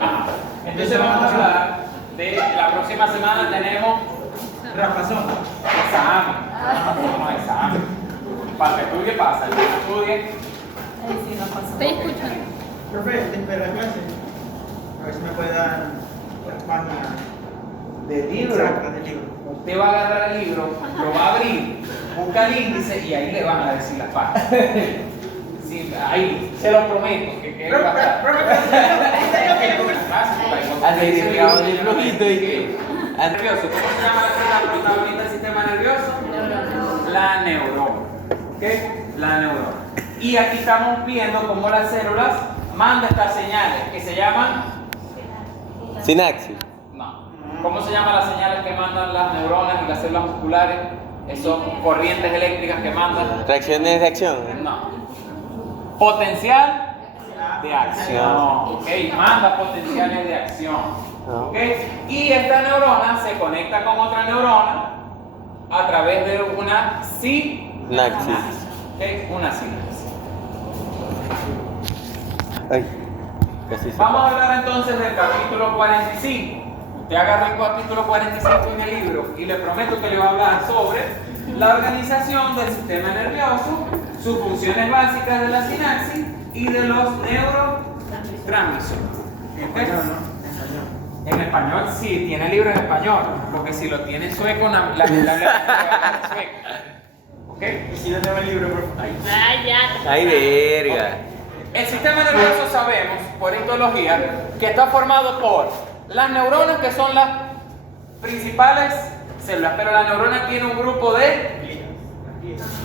Ajá. Entonces vamos a hablar de la próxima semana tenemos Raspazón. examen. Tenemos examen. Para que estudie pasa, el que no estudie. Estoy escuchando. Profe, te espero la clase. A ver si me puede dar las páginas Del libro. exactas del libro. Usted va a agarrar el libro, lo va a abrir, busca el índice y ahí le van a decir las páginas. Sí, ahí, se lo prometo. Que va a estar. Arriesgado del flojito y que. Nervioso. ¿Cómo se llama la protagonista del sistema nervioso? La neurona. ¿Ok? La neurona. Y aquí estamos viendo cómo las células mandan estas señales que se llaman. Sinapsis. No. ¿Cómo se llaman las señales que mandan las neuronas y las células musculares? Son corrientes eléctricas que mandan. Reacciones de acción. No. Potencial de acción. Ok. Manda potenciales de acción. ¿Ok? Y esta neurona se conecta con otra neurona a través de una Sinapsis. ¿Ok? Una sinapsis. Ay, casi se Vamos a pasa. hablar entonces del capítulo 45. Usted agarra el capítulo 45 en el libro y le prometo que le va a hablar sobre la organización del sistema nervioso, sus funciones básicas de la sinapsis y de los neurotransmisores. ¿Ok? En español, sí, tiene el libro en español, porque si lo tiene en sueco, lamentablemente no va a hablar sueco. ¿Ok? Y si no tengo el libro, por favor. Ay, ya. Ay, verga. El sistema nervioso sabemos, por histología, que está formado por las neuronas, que son las principales células, pero la neurona tiene un grupo de...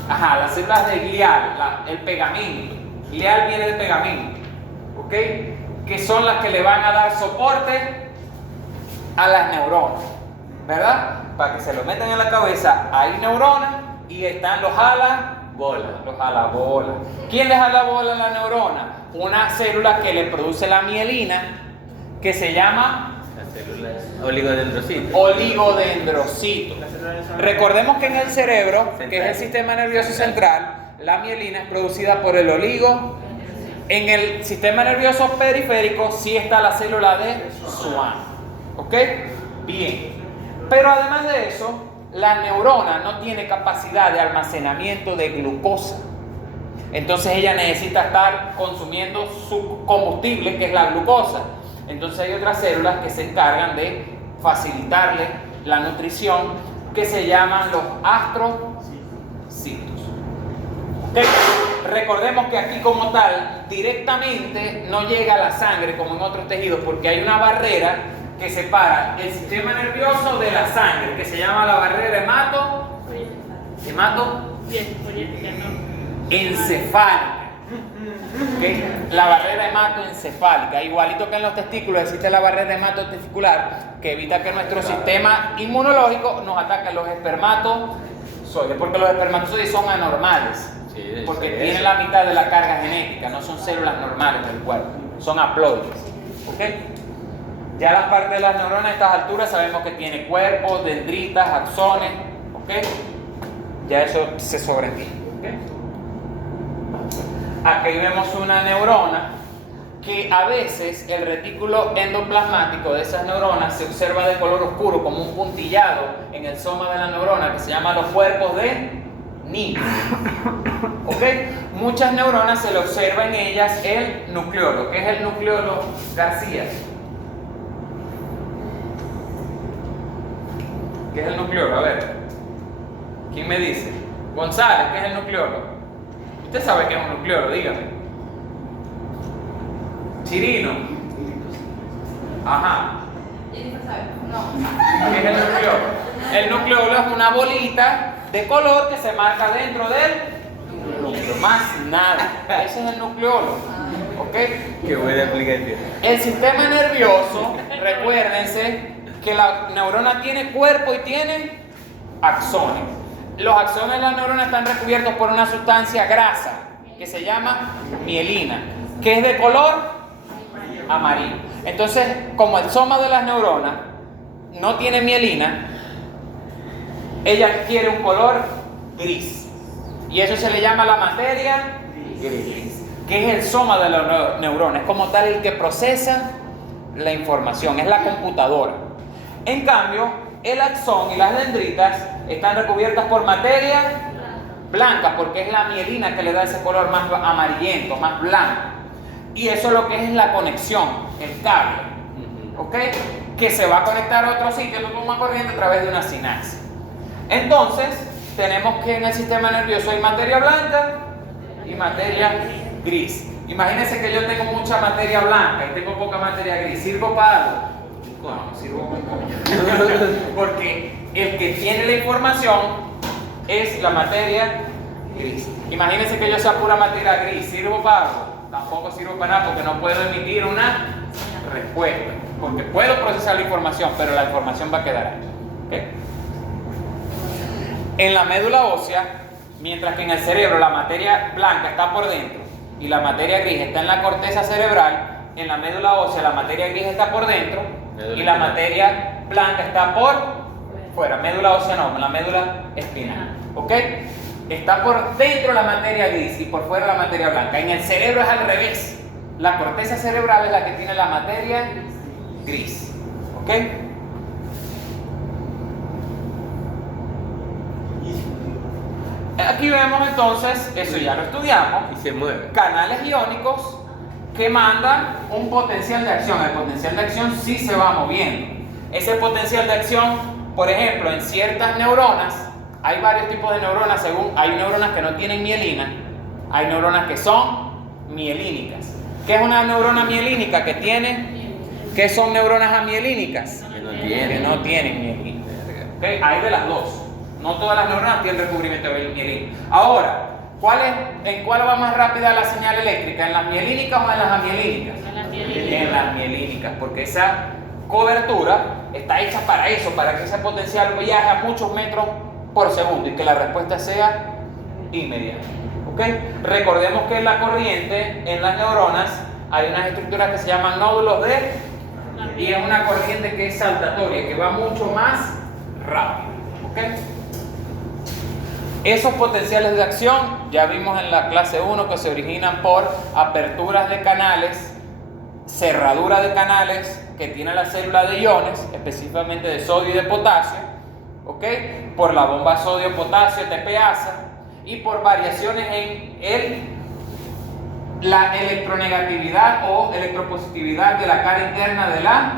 Ajá, las células de glial, el pegamento. Glial viene de pegamento, ¿ok? Que son las que le van a dar soporte a las neuronas, ¿verdad? Para que se lo metan en la cabeza, hay neuronas y están los alabolas. Los alabolas. ¿Quién les alabola a la neurona? Una célula que le produce la mielina, que se llama Las células oligodendrocitos. oligodendrocito. Recordemos que en el cerebro, que es el sistema nervioso central, la mielina es producida por el oligo. En el sistema nervioso periférico sí está la célula de Schwann. ¿Ok? Bien. Pero además de eso, la neurona no tiene capacidad de almacenamiento de glucosa. Entonces ella necesita estar consumiendo su combustible, que es la glucosa. Entonces hay otras células que se encargan de facilitarle la nutrición, que se llaman los astrocitos. ¿Ok? Recordemos que aquí como tal, directamente no llega la sangre como en otros tejidos, porque hay una barrera que separa el sistema nervioso de la sangre, que se llama la barrera encefálica. ¿Okay? La barrera hematoencefálica, igualito que en los testículos existe la barrera hematotesticular, que evita que nuestro sistema inmunológico nos ataque los espermatozoides, porque los espermatozoides son anormales, porque tienen la mitad de la carga genética, no son células normales del cuerpo, son haploides. ¿Okay? Ya las partes de las neuronas a estas alturas sabemos que tiene cuerpos, dendritas, axones, ¿ok? Ya eso se sobreentiende, ¿ok? Aquí vemos una neurona que a veces el retículo endoplasmático de esas neuronas se observa de color oscuro como un puntillado en el soma de la neurona que se llama los cuerpos de Nigg. ¿Ok? Muchas neuronas se le observa en ellas el nucleolo. ¿Qué es el nucleolo, García? ¿Qué es el nucleolo? A ver, ¿quién me dice? González, ¿qué es el nucleolo? Usted sabe qué es un nucleolo, dígame. Chirino. Ajá. ¿Qué es el nucleolo? El nucleolo es una bolita de color que se marca dentro del núcleo, más nada. Ese es el nucleolo. ¿Ok? Qué buena explicación. El sistema nervioso, recuérdense que la neurona tiene cuerpo y tiene axones. Los axones de la neurona están recubiertos por una sustancia grasa que se llama mielina, que es de color amarillo. Entonces, como el soma de las neuronas no tiene mielina, ella adquiere un color gris. Y eso se le llama la materia gris, que es el soma de la neurona. Es como tal el que procesa la información, es la computadora. En cambio, el axón y las dendritas están recubiertas por materia blanca, porque es la mielina que le da ese color más amarillento, más blanco. Y eso es lo que es la conexión, el cable, ¿ok? Que se va a conectar a otro sitio de una corriente a través de una sinapsis. Entonces, tenemos que en el sistema nervioso hay materia blanca y materia gris. Imagínense que yo tengo mucha materia blanca y tengo poca materia gris. ¿Sirvo para algo? No, sirvo con coño. Porque el que tiene la información es la materia gris. Imagínense que yo sea pura materia gris. ¿Sirvo para algo? Tampoco sirvo para nada porque no puedo emitir una respuesta. Porque puedo procesar la información, pero la información va a quedar ahí. ¿Okay? En la médula ósea, mientras que en el cerebro la materia blanca está por dentro y la materia gris está en la corteza cerebral, en la médula ósea la materia gris está por dentro y la materia blanca está por fuera. Médula ósea no, la médula espinal. ¿Ok? Está por dentro la materia gris y por fuera la materia blanca. En el cerebro es al revés. La corteza cerebral es la que tiene la materia gris. ¿Ok? Aquí vemos entonces, eso ya lo estudiamos, Y se mueve. canales iónicos que mandan un potencial de acción. El potencial de acción sí se va moviendo. Ese potencial de acción, por ejemplo, en ciertas neuronas, hay varios tipos de neuronas, hay neuronas que no tienen mielina, hay neuronas que son mielínicas. ¿Qué es una neurona mielínica? ¿Qué son neuronas amielínicas? Que no Que tiene. no tienen mielina. ¿Okay? Hay de las dos. No todas las neuronas tienen recubrimiento de mielina. Ahora, ¿en cuál va más rápida la señal eléctrica? ¿En las mielínicas o en las amielínicas? En las mielínicas, porque esa cobertura está hecha para eso, para que ese potencial viaje a muchos metros por segundo y que la respuesta sea inmediata. ¿Okay? Recordemos que en la corriente, en las neuronas, hay unas estructuras que se llaman nódulos y es una corriente que es saltatoria, que va mucho más rápido. ¿Okay? Esos potenciales de acción, ya vimos en la clase 1 que se originan por aperturas de canales, cerradura de canales que tiene la célula de iones, específicamente de sodio y de potasio, ¿ok? Por la bomba sodio-potasio TPasa y por variaciones en la electronegatividad o electropositividad de la cara interna de la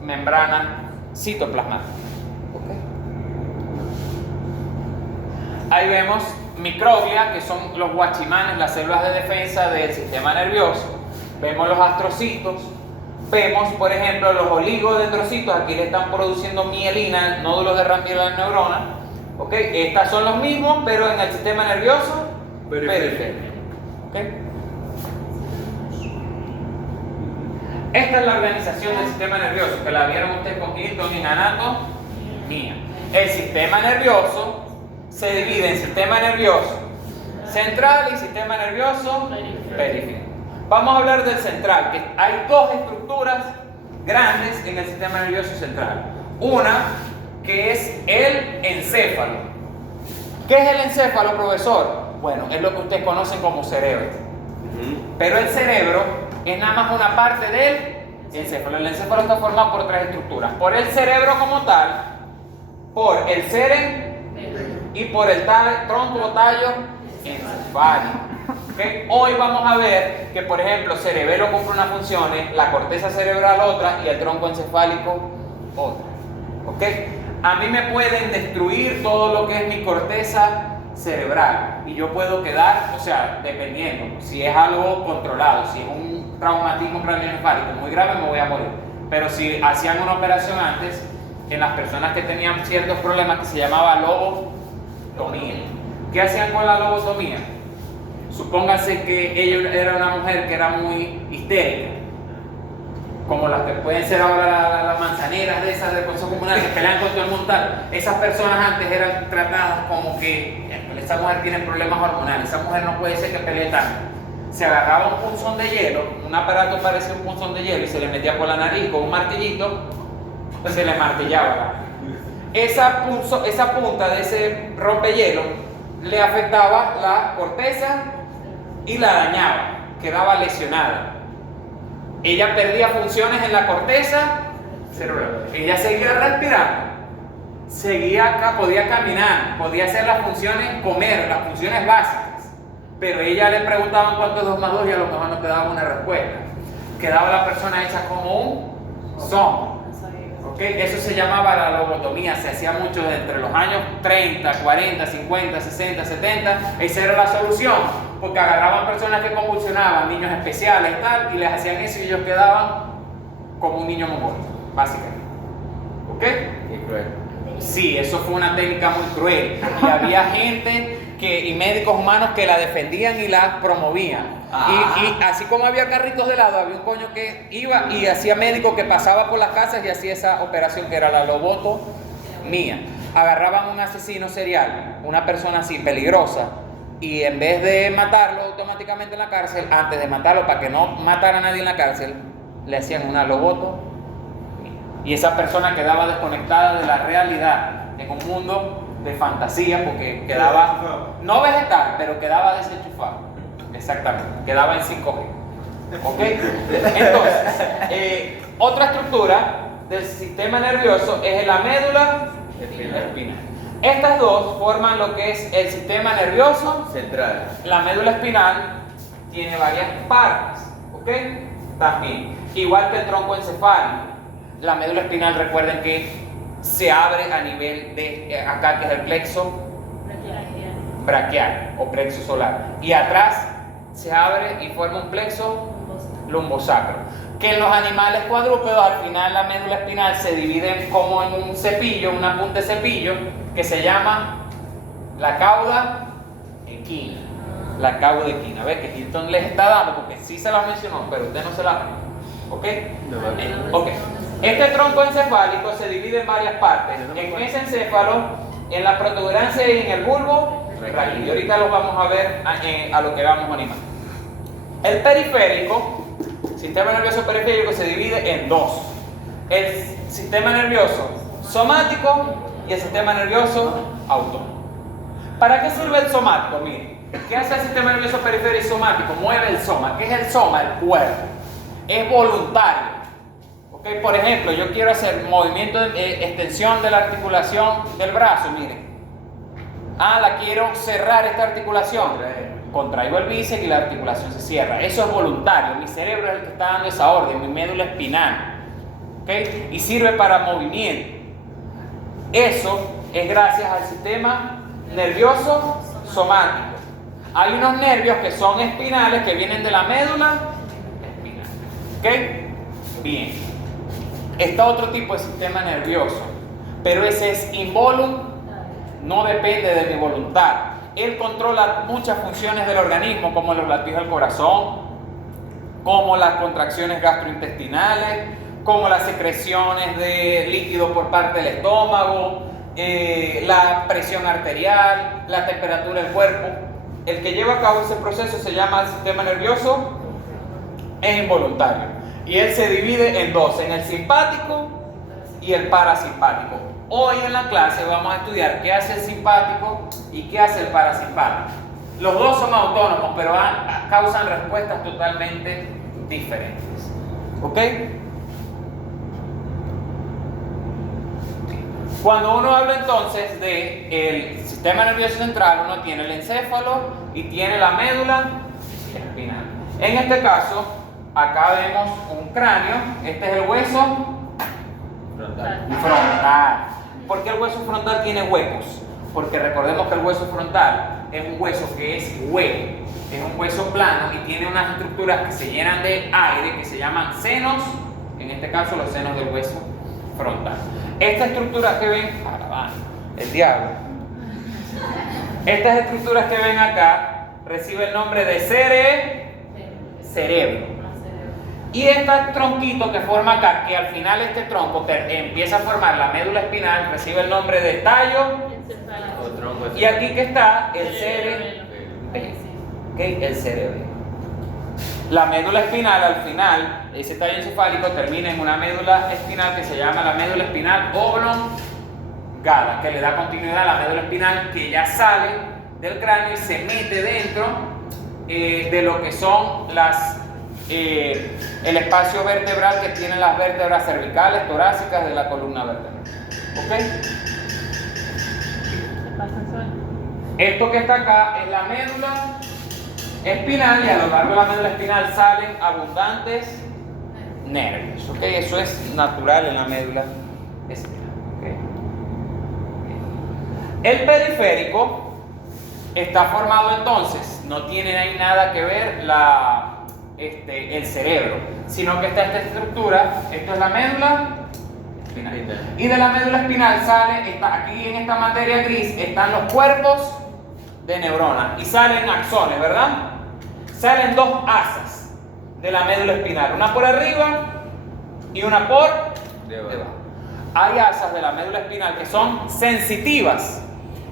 membrana citoplasmática. Ahí vemos microglia, que son los guachimanes, las células de defensa del sistema nervioso. Vemos los astrocitos. Vemos, por ejemplo, los oligodendrocitos. Aquí le están produciendo mielina, nódulos de Ranvier a las neuronas. ¿Okay? Estas son los mismos, pero en el sistema nervioso periférico. ¿Okay? Esta es la organización del sistema nervioso, que la vieron ustedes con Hilton y anatomía. El sistema nervioso se divide en sistema nervioso central y sistema nervioso periférico. Vamos a hablar del central, que hay dos estructuras grandes en el sistema nervioso central. Una que es el encéfalo. ¿Qué es el encéfalo, profesor? Bueno, es lo que ustedes conocen como cerebro. Pero el cerebro es nada más una parte del encéfalo. El encéfalo está formado por tres estructuras: por el cerebro como tal, por el cerebro y por el tronco o tallo encefálico. ¿Okay? Hoy vamos a ver que, por ejemplo, cerebelo cumple unas funciones, la corteza cerebral otra y el tronco encefálico otra. ¿Okay? A mí me pueden destruir todo lo que es mi corteza cerebral y yo puedo quedar, o sea, dependiendo, si es algo controlado, si es un traumatismo craneoencefálico muy grave, me voy a morir. Pero si hacían una operación antes, en las personas que tenían ciertos problemas que se llamaba lobotomía. ¿Qué hacían con la lobotomía? Supóngase que ella era una mujer que era muy histérica, como las que pueden ser ahora las manzaneras de esas de Consejo Comunal que pelean con todo el mundo tal. Esas personas antes eran tratadas como que esa mujer tiene problemas hormonales, esa mujer no puede ser que pelee tanto. Se agarraba un punzón de hielo, un aparato parecía un punzón de hielo y se le metía por la nariz con un martillito, pues se le martillaba. Esa punta de ese rompehielo le afectaba la corteza y la dañaba, quedaba lesionada. ella perdía funciones en la corteza cerebral. Ella seguía respirando, podía caminar, podía hacer las funciones, comer, las funciones básicas. Pero ella le preguntaban cuánto es 2 más 2 y a lo mejor no te daba una respuesta. Quedaba la persona hecha como un zombie. ¿Okay? Eso se llamaba la lobotomía, se hacía mucho entre los años 30, 40, 50, 60, 70. Esa era la solución, porque agarraban personas que convulsionaban, niños especiales y tal, y les hacían eso y ellos quedaban como un niño mongol, básicamente. ¿Ok? Qué cruel. Sí, eso fue una técnica muy cruel. Y había gente y médicos humanos que la defendían y la promovían. Y así como había carritos de helado, había un coño que iba y hacía médico que pasaba por las casas y hacía esa operación que era la lobotomía. Agarraban un asesino serial, una persona así peligrosa, y en vez de matarlo automáticamente en la cárcel, antes de matarlo, para que no matara a nadie en la cárcel, le hacían una lobotomía. Y esa persona quedaba desconectada de la realidad, en un mundo de fantasía, porque quedaba, no vegetal, pero quedaba desenchufado. Exactamente, quedaba en 5G. ¿Ok? Entonces, otra estructura del sistema nervioso es la médula espinal. Estas dos forman lo que es el sistema nervioso Central. La médula espinal tiene varias partes, ¿ok? También, igual que el tronco encefálico. La médula espinal, recuerden que se abre a nivel de acá, que es el plexo braquial o plexo solar, y atrás se abre y forma un plexo lumbosacro. Que en los animales cuadrúpedos, al final la médula espinal se divide como en un cepillo, una punta de cepillo, que se llama la cauda equina. La cauda equina. ¿Ves que Hilton les está dando? Porque sí se la mencionó, pero usted no se la ve. ¿Ok? Ok. Este tronco encefálico se divide en varias partes. En ese encéfalo, en la protuberancia y en el bulbo raquídeo. Y ahorita los vamos a ver a lo que vamos a animar. El periférico, sistema nervioso periférico, se divide en dos. El sistema nervioso somático y el sistema nervioso autónomo. ¿Para qué sirve el somático? Miren, ¿qué hace el sistema nervioso periférico y somático? Mueve el soma. ¿Qué es el soma? El cuerpo. Es voluntario. ¿Okay? Por ejemplo, yo quiero hacer movimiento de extensión de la articulación del brazo, miren. La quiero cerrar esta articulación. Contraigo el bíceps y la articulación se cierra. Eso es voluntario. Mi cerebro es el que está dando esa orden, mi médula espinal. ¿Okay? Y sirve para movimiento. Eso es gracias al sistema nervioso somático. Hay unos nervios que son espinales que vienen de la médula espinal. ¿Ok? Bien. Está otro tipo de sistema nervioso, pero ese es involuntario, no depende de mi voluntad. Él controla muchas funciones del organismo, como los latidos del corazón, como las contracciones gastrointestinales, como las secreciones de líquido por parte del estómago, la presión arterial, la temperatura del cuerpo. El que lleva a cabo ese proceso se llama el sistema nervioso involuntario. Y él se divide en dos, en el simpático y el parasimpático. Hoy en la clase vamos a estudiar qué hace el simpático y qué hace el parasimpático. Los dos son autónomos, pero causan respuestas totalmente diferentes. ¿Ok? Cuando uno habla entonces del sistema nervioso central, uno tiene el encéfalo y tiene la médula espinal. En este caso, acá vemos un cráneo. Este es el hueso frontal. ¿Por qué el hueso frontal tiene huecos? Porque recordemos que el hueso frontal es un hueso que es hueco, es un hueso plano y tiene unas estructuras que se llenan de aire que se llaman senos, en este caso los senos del hueso frontal. Esta estructura que ven, el diablo, estas estructuras que ven acá reciben el nombre de cerebro. Y este tronquito que forma acá, que al final este tronco empieza a formar la médula espinal, recibe el nombre de tallo. Y aquí que está el cerebro. ¿Okay? El cerebro. La médula espinal al final, ese tallo encefálico termina en una médula espinal que se llama la médula espinal oblongada, que le da continuidad a la médula espinal que ya sale del cráneo y se mete dentro de lo que son las el espacio vertebral que tienen las vértebras cervicales, torácicas de la columna vertebral. ¿Ok? Esto que está acá es la médula espinal y a lo largo de la médula espinal salen abundantes nervios. ¿Ok? Eso es natural en la médula espinal. ¿Ok? El periférico está formado entonces, no tiene ahí nada que ver el cerebro, sino que está esta estructura, esto es la médula espinal. Y de la médula espinal sale, aquí en esta materia gris, están los cuerpos de neuronas y salen axones, ¿verdad? Salen dos asas de la médula espinal, una por arriba y una por debajo. Hay asas de la médula espinal que son sensitivas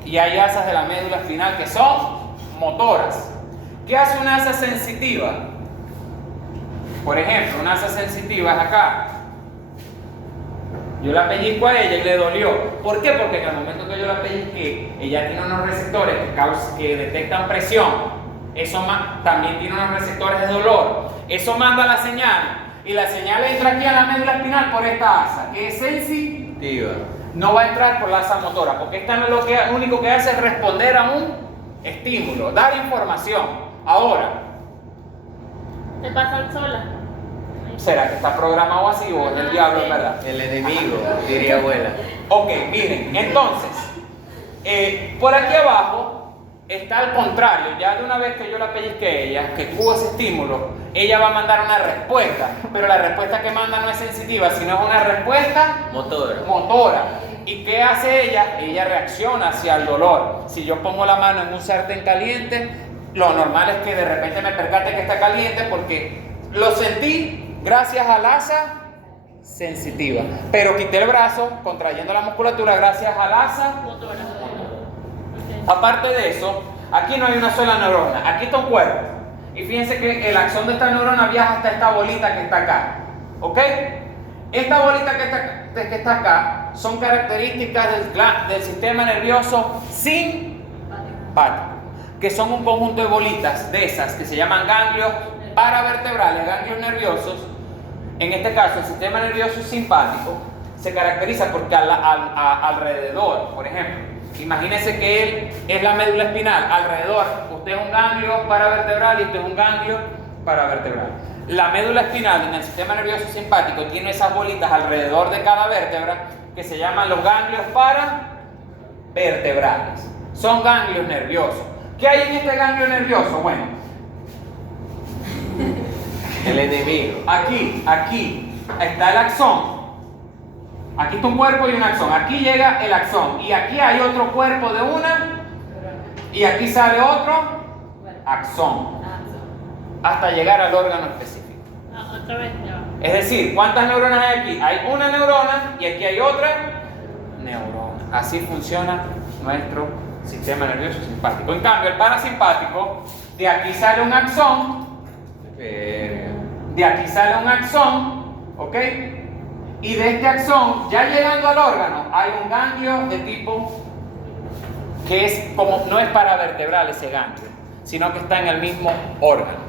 y hay asas de la médula espinal que son motoras. ¿Qué hace una asa sensitiva? Por ejemplo, una asa sensitiva es acá. Yo la pellizco a ella y le dolió. ¿Por qué? Porque en el momento que yo la pellizqué, ella tiene unos receptores que detectan presión. Eso también tiene unos receptores de dolor. Eso manda la señal. Y la señal entra aquí a la médula espinal por esta asa, que es sensitiva. No va a entrar por la asa motora, porque esta no es lo único que hace es responder a un estímulo, dar información. Ahora, ¿te pasan sola? ¿será que está programado así o es el diablo, en verdad? El enemigo, diría abuela. Ok, miren, entonces, por aquí abajo está al contrario. Ya de una vez que yo la pellizqué a ella, que hubo ese estímulo, ella va a mandar una respuesta, pero la respuesta que manda no es sensitiva, sino es una respuesta motora. ¿Y qué hace ella? Ella reacciona hacia el dolor. Si yo pongo la mano en un sartén caliente, lo normal es que de repente me percate que está caliente porque lo sentí gracias al asa sensitiva. Pero quité el brazo contrayendo la musculatura gracias al asa motora. Aparte de eso, aquí no hay una sola neurona, aquí está un cuerpo. Y fíjense que el axón de esta neurona viaja hasta esta bolita que está acá. ¿Ok? Esta bolita que está acá son características del sistema nervioso simpático, que son un conjunto de bolitas de esas que se llaman ganglios paravertebrales, ganglios nerviosos. En este caso, el sistema nervioso simpático se caracteriza porque alrededor, por ejemplo, imagínense que él es la médula espinal, alrededor, usted es un ganglio paravertebral y usted es un ganglio paravertebral. La médula espinal en el sistema nervioso simpático tiene esas bolitas alrededor de cada vértebra que se llaman los ganglios paravertebrales. Son ganglios nerviosos. ¿Qué hay en este ganglio nervioso? Bueno, El enemigo. aquí está el axón. Aquí está un cuerpo y un axón. Aquí llega el axón. Y aquí hay otro cuerpo de una. Y aquí sale otro axón. Hasta llegar al órgano específico. Otra vez, ya va. Es decir, ¿cuántas neuronas hay aquí? Hay una neurona y aquí hay otra neurona. Así funciona nuestro sistema nervioso simpático. En cambio, el parasimpático, de aquí sale un axón. De aquí sale un axón, ¿ok? Y de este axón, ya llegando al órgano, hay un ganglio de tipo que es como, no es paravertebral ese ganglio, sino que está en el mismo órgano.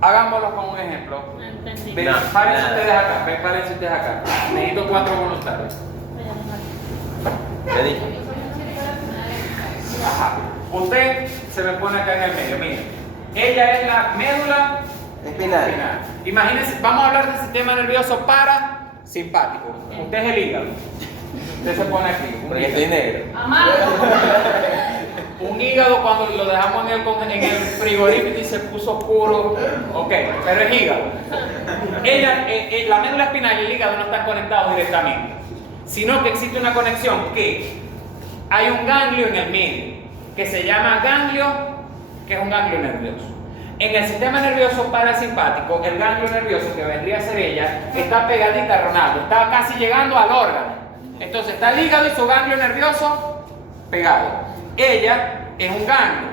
Hagámoslo con un ejemplo. No entendí. Ven, párense ustedes acá, párense ustedes acá. Necesito 4 voluntarios. ¿Qué dije? Ajá. Usted se me pone acá en el medio, miren. Ella es la médula espinal. Imagínense, vamos a hablar del sistema nervioso parasimpático. Usted es el hígado. Usted se pone aquí. Porque estoy negro. Un hígado cuando lo dejamos en el frigorífico y se puso oscuro. Ok, pero es hígado. La médula espinal y el hígado no están conectados directamente, sino que existe una conexión que hay un ganglio en el medio que se llama ganglio, que es un ganglio nervioso. En el sistema nervioso parasimpático, el ganglio nervioso que vendría a ser ella está pegadita a Ronaldo, está casi llegando al órgano. Entonces está el hígado y su ganglio nervioso pegado. Ella es un ganglio.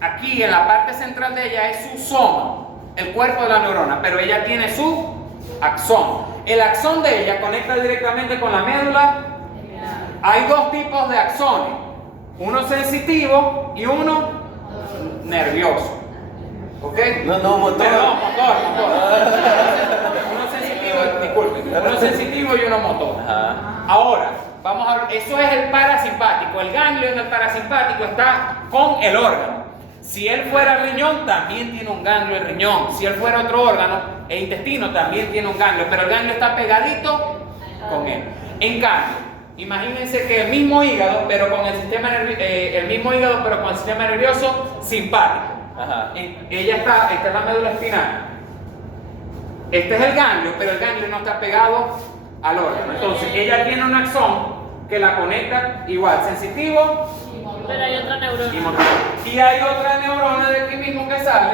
Aquí en la parte central de ella es su soma, el cuerpo de la neurona, pero ella tiene su axón. El axón de ella conecta directamente con la médula. Hay dos tipos de axones, uno sensitivo y uno nervioso. ¿Ok? No, motor. Perdón, motor. Uno sensitivo, disculpen, uno sensitivo y uno motor. Ajá. Ahora, vamos a ver, eso es el parasimpático. El ganglio en el parasimpático está con el órgano. Si él fuera riñón, también tiene un ganglio el riñón. Si él fuera otro órgano, el intestino también tiene un ganglio, pero el ganglio está pegadito con él. En cambio, imagínense que el mismo hígado, pero con el sistema nervioso simpático. Ajá. Esta es la médula espinal. Este es el ganglio, pero el ganglio no está pegado al órgano. Entonces, ella tiene un axón que la conecta igual, sensitivo Pero hay otra y neurona. motor. Y hay otra neurona de aquí mismo que sale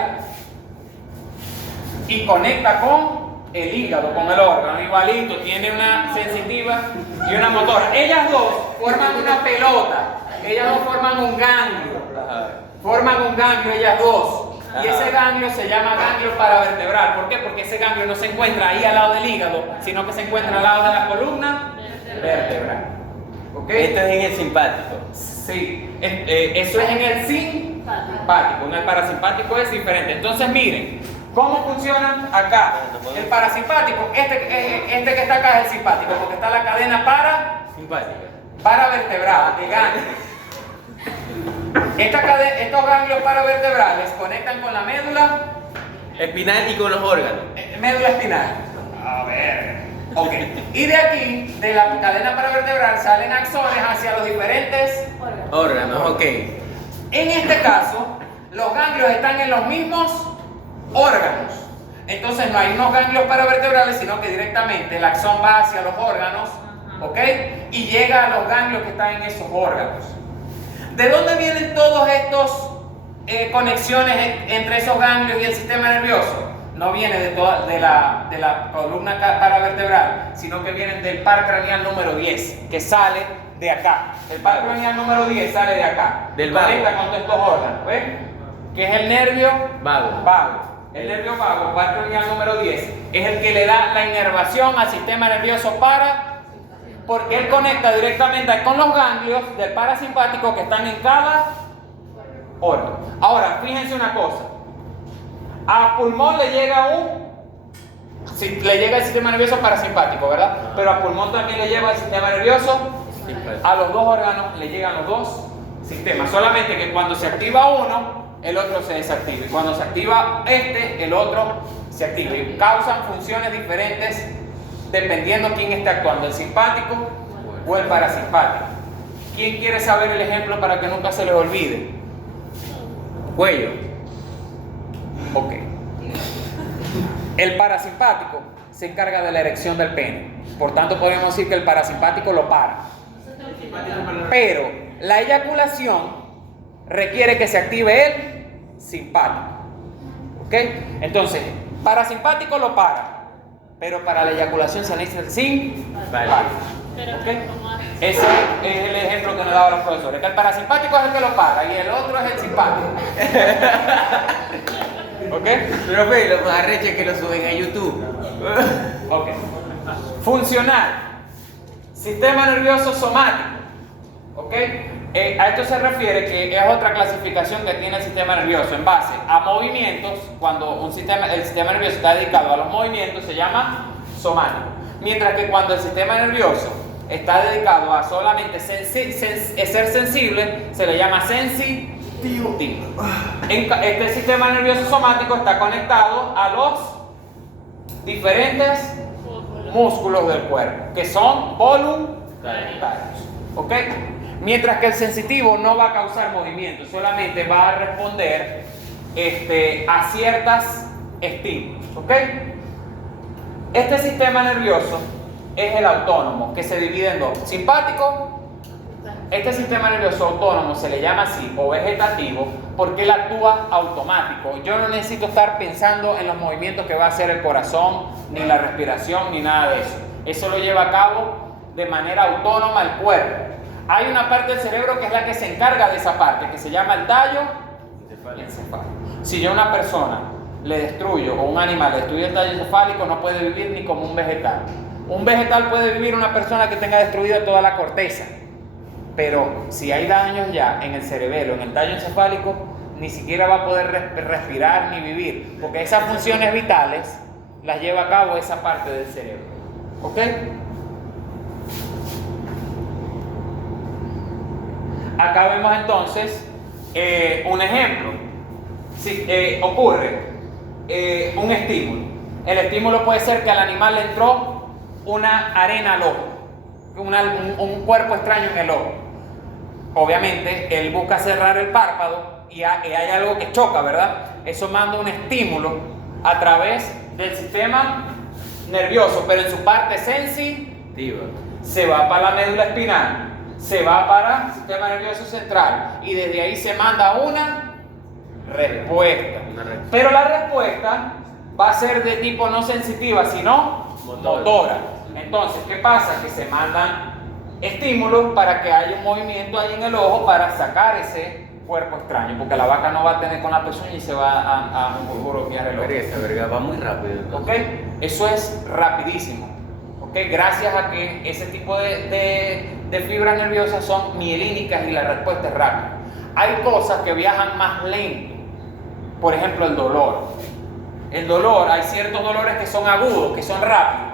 y conecta con el hígado, con el órgano, igualito, tiene una sensitiva y una motora. Ellas dos forman una pelota, ellas dos forman un ganglio. Ajá. Forman un ganglio ellas dos. Y Ajá. ese ganglio se llama ganglio paravertebral. ¿Por qué? Porque ese ganglio no se encuentra ahí al lado del hígado, sino que se encuentra al lado de la columna vertebral. ¿Ok? Esto es en el simpático. Sí, eso es en el simpático. En el parasimpático es diferente. Entonces miren, ¿cómo funciona acá? El parasimpático, este que está acá es el simpático, porque está la cadena Simpática. paravertebral, de ganglio. Estos ganglios paravertebrales conectan con la médula Espinal y con los órganos. médula espinal. A ver. Ok. Y de aquí, de la cadena paravertebral, salen axones hacia los diferentes. Órganos, ok. En este caso, los ganglios están en los mismos órganos. Entonces no hay unos ganglios paravertebrales, sino que directamente el axón va hacia los órganos, ¿ok? Y llega a los ganglios que están en esos órganos. ¿De dónde vienen todos estos conexiones entre esos ganglios y el sistema nervioso? No viene de la columna paravertebral, sino que vienen del par craneal número 10, que sale de acá. El par craneal número 10 sale de acá. Del vago. Conecta con todos estos órganos, ¿ves? Que es el nervio Vago. El nervio vago, par craneal número 10, es el que le da la inervación al sistema nervioso porque él conecta directamente con los ganglios del parasimpático que están en cada órgano. Ahora, fíjense una cosa. A pulmón le llega le llega el sistema nervioso parasimpático, ¿verdad? Pero a pulmón también le llega el sistema nervioso. A los dos órganos le llegan los dos sistemas. Solamente que cuando se activa uno, el otro se desactiva. Y cuando se activa el otro se activa. Y causan funciones diferentes dependiendo quién esté actuando, el simpático o el parasimpático. ¿Quién quiere saber el ejemplo para que nunca se les olvide? Cuello. Ok. El parasimpático se encarga de la erección del pene. Por tanto, podemos decir que el parasimpático lo para. Pero la eyaculación requiere que se active el simpático. ¿Ok? Entonces, parasimpático lo para. Pero para la eyaculación se necesita el simpático. Pero ¿Ok? ¿cómo haces? Ese es el ejemplo que nos daban los profesores. Que el parasimpático es el que lo para y el otro es el simpático. ¿Ok? Pero ve, los arreches que lo suben a YouTube. Ok. Funcional. Sistema nervioso somático. ¿Ok? A esto se refiere que es otra clasificación que tiene el sistema nervioso en base a movimientos. Cuando el sistema nervioso está dedicado a los movimientos se llama somático. Mientras que cuando el sistema nervioso está dedicado a solamente ser sensible, se le llama sensitivo. Este sistema nervioso somático está conectado a los diferentes músculos del cuerpo, que son voluntarios. ¿Ok? Mientras que el sensitivo no va a causar movimiento, solamente va a responder a ciertas estímulos. ¿Ok? Este sistema nervioso es el autónomo, que se divide en dos. Simpático. Este sistema nervioso autónomo se le llama así, o vegetativo, porque él actúa automático. Yo no necesito estar pensando en los movimientos que va a hacer el corazón, ni la respiración, ni nada de eso. Eso lo lleva a cabo de manera autónoma el cuerpo. Hay una parte del cerebro que es la que se encarga de esa parte, que se llama el tallo encefálico. Si yo a una persona le destruyo, o un animal le destruye el tallo encefálico, no puede vivir ni como un vegetal. Un vegetal puede vivir una persona que tenga destruida toda la corteza. Pero si hay daños ya en el cerebelo, en el tallo encefálico, ni siquiera va a poder respirar ni vivir, porque esas funciones vitales las lleva a cabo esa parte del cerebro. ¿Ok? Acá vemos entonces un ejemplo. Si ocurre un estímulo, el estímulo puede ser que al animal le entró una arena al ojo, un cuerpo extraño en el ojo. Obviamente él busca cerrar el párpado y hay algo que choca, ¿verdad? Eso manda un estímulo a través del sistema nervioso, pero en su parte sensitiva se va para la médula espinal, se va para el sistema nervioso central y desde ahí se manda una respuesta. Pero la respuesta va a ser de tipo no sensitiva, sino motora. Entonces, ¿qué pasa? Que se mandan estímulos para que haya un movimiento ahí en el ojo para sacar ese cuerpo extraño, porque la vaca no va a tener con la pezuña y se va a bloquear el ojo. Esa verga va muy rápido. ¿Ok? Eso es rapidísimo. ¿Ok? Gracias a que ese tipo de fibras nerviosas son mielínicas y la respuesta es rápida. Hay cosas que viajan más lento. Por ejemplo, el dolor. El dolor, hay ciertos dolores que son agudos, que son rápidos.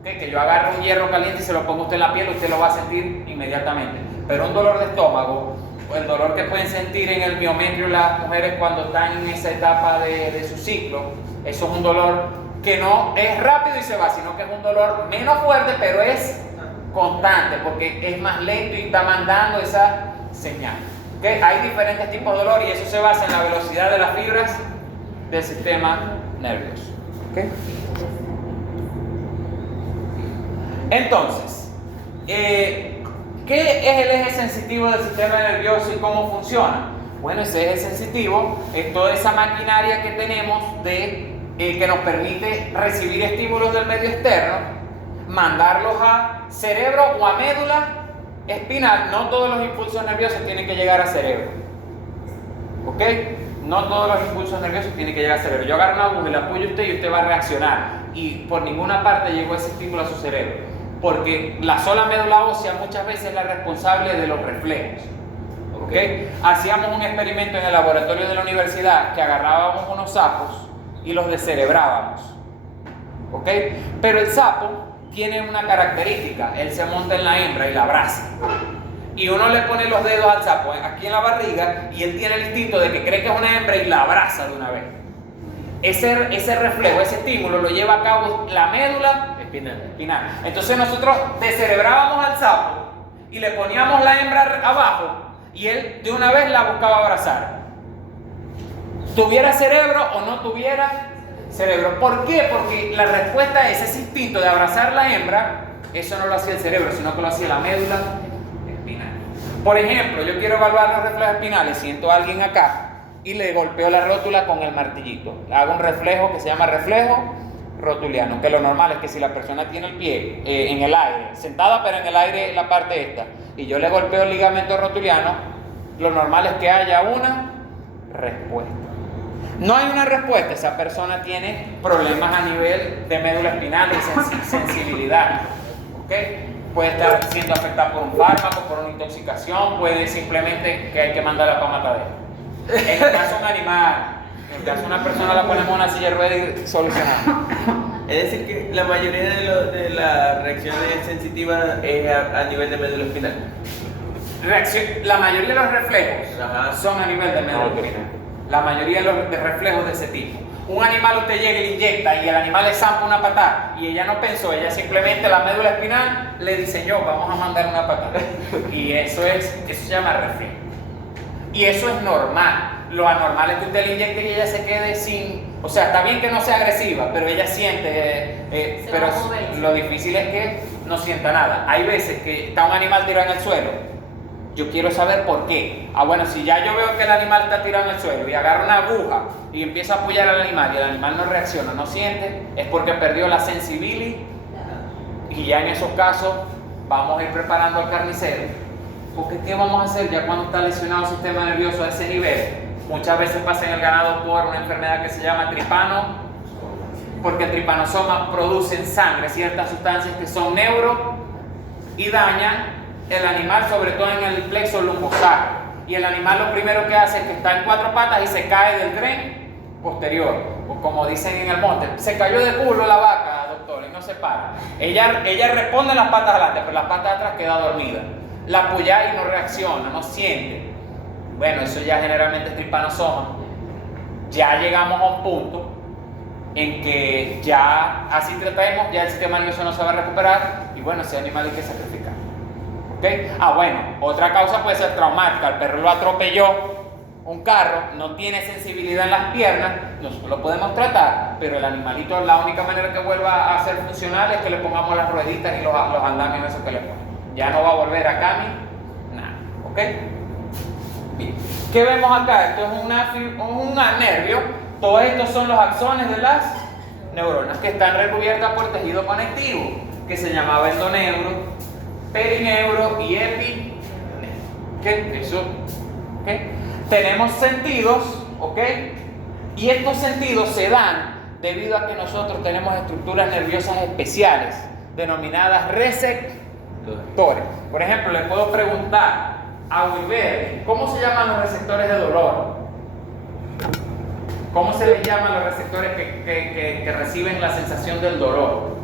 ¿Okay? Que yo agarro un hierro caliente y se lo pongo a usted en la piel, usted lo va a sentir inmediatamente. Pero un dolor de estómago, el dolor que pueden sentir en el miometrio las mujeres cuando están en esa etapa de su ciclo, eso es un dolor que no es rápido y se va, sino que es un dolor menos fuerte, pero es constante, porque es más lento y está mandando esa señal. ¿Okay? Hay diferentes tipos de dolor y eso se basa en la velocidad de las fibras del sistema nervioso. ¿Okay? Entonces, ¿qué es el eje sensitivo del sistema nervioso y cómo funciona? Bueno, ese eje sensitivo es toda esa maquinaria que tenemos que nos permite recibir estímulos del medio externo, mandarlos a cerebro o a médula espinal. No todos los impulsos nerviosos tienen que llegar a cerebro. ¿Ok? No todos los impulsos nerviosos tienen que llegar a cerebro. Yo agarro una aguja y la apoyo a usted y usted va a reaccionar. Y por ninguna parte llegó ese estímulo a su cerebro. Porque la sola médula ósea muchas veces es la responsable de los reflejos. ¿Okay? Hacíamos un experimento en el laboratorio de la universidad que agarrábamos unos sapos y los descerebrábamos. ¿Okay? Pero el sapo tiene una característica, él se monta en la hembra y la abraza. Y uno le pone los dedos al sapo aquí en la barriga y él tiene el instinto de que cree que es una hembra y la abraza de una vez. Ese reflejo, ese estímulo lo lleva a cabo la médula espinal. Entonces nosotros descerebrábamos al sapo y le poníamos la hembra abajo y él de una vez la buscaba abrazar. Tuviera cerebro o no tuviera cerebro. ¿Por qué? Porque la respuesta es ese instinto de abrazar la hembra. Eso no lo hacía el cerebro, sino que lo hacía la médula espinal. Por ejemplo, yo quiero evaluar los reflejos espinales. Siento a alguien acá y le golpeo la rótula con el martillito. Hago un reflejo que se llama reflejo rotuliano, que lo normal es que si la persona tiene el pie en el aire, sentada pero en el aire la parte esta, y yo le golpeo el ligamento rotuliano, lo normal es que haya una respuesta. No hay una respuesta, esa persona tiene problemas a nivel de médula espinal y sensibilidad. ¿Okay? Puede estar siendo afectada por un fármaco, por una intoxicación, puede simplemente que hay que mandarla para matadero. En el caso de un animal, en el caso de una persona la ponemos en una silla de ruedas y solucionamos. Es decir, que la mayoría de las reacciones sensitivas es a nivel de médula espinal. La mayoría de los reflejos son a nivel de médula Okay. espinal. La mayoría de reflejos de ese tipo. Un animal usted llega y le inyecta y el animal le zampa una patada y ella no pensó, ella simplemente la médula espinal le diseñó, vamos a mandar una patada. Y eso se llama reflejo. Y eso es normal. Lo anormal es que usted le inyecte y ella se quede sin... O sea, está bien que no sea agresiva, pero ella siente... pero lo difícil es que no sienta nada. Hay veces que está un animal tirado en el suelo. Yo quiero saber por qué. Bueno, si ya yo veo que el animal está tirado en el suelo y agarro una aguja y empiezo a apoyar al animal y el animal no reacciona, no siente, es porque perdió la sensibilidad. Y ya en esos casos vamos a ir preparando al carnicero. Porque ¿qué vamos a hacer ya cuando está lesionado el sistema nervioso a ese nivel? Muchas veces pasa en el ganado por una enfermedad que se llama tripano, porque el tripanosoma produce en sangre ciertas sustancias que son neuro y dañan el animal, sobre todo en el plexo lumbosacro. y el animal lo primero que hace es que está en 4 patas y se cae del tren posterior, o como dicen en el monte, se cayó de culo la vaca, doctor, y no se para. Ella responde las patas adelante, pero las patas de atrás queda dormida. La apoyáis y no reacciona, no siente. Bueno, eso ya generalmente es tripanosoma. Ya llegamos a un punto en que ya así tratemos, ya el sistema nervioso no se va a recuperar y bueno, ese animal hay que sacrificar. ¿Okay? Bueno, otra causa puede ser traumática. El perro lo atropelló un carro, no tiene sensibilidad en las piernas, nosotros lo podemos tratar, pero el animalito, la única manera que vuelva a ser funcional es que le pongamos las rueditas y los andamios esos que le ponen. Ya no va a volver a caminar, nada. ¿Ok? Bien. ¿Qué vemos acá? Esto es un nervio. Todos estos son los axones de las neuronas que están recubiertas por tejido conectivo, que se llamaba endoneuro, perineuro y epineuro. ¿Okay? Eso, ¿okay? Tenemos sentidos, ¿ok? Y estos sentidos se dan debido a que nosotros tenemos estructuras nerviosas especiales denominadas receptores. Por ejemplo, le puedo preguntar a Wilber, ¿cómo se llaman los receptores de dolor? ¿Cómo se les llaman los receptores que reciben la sensación del dolor?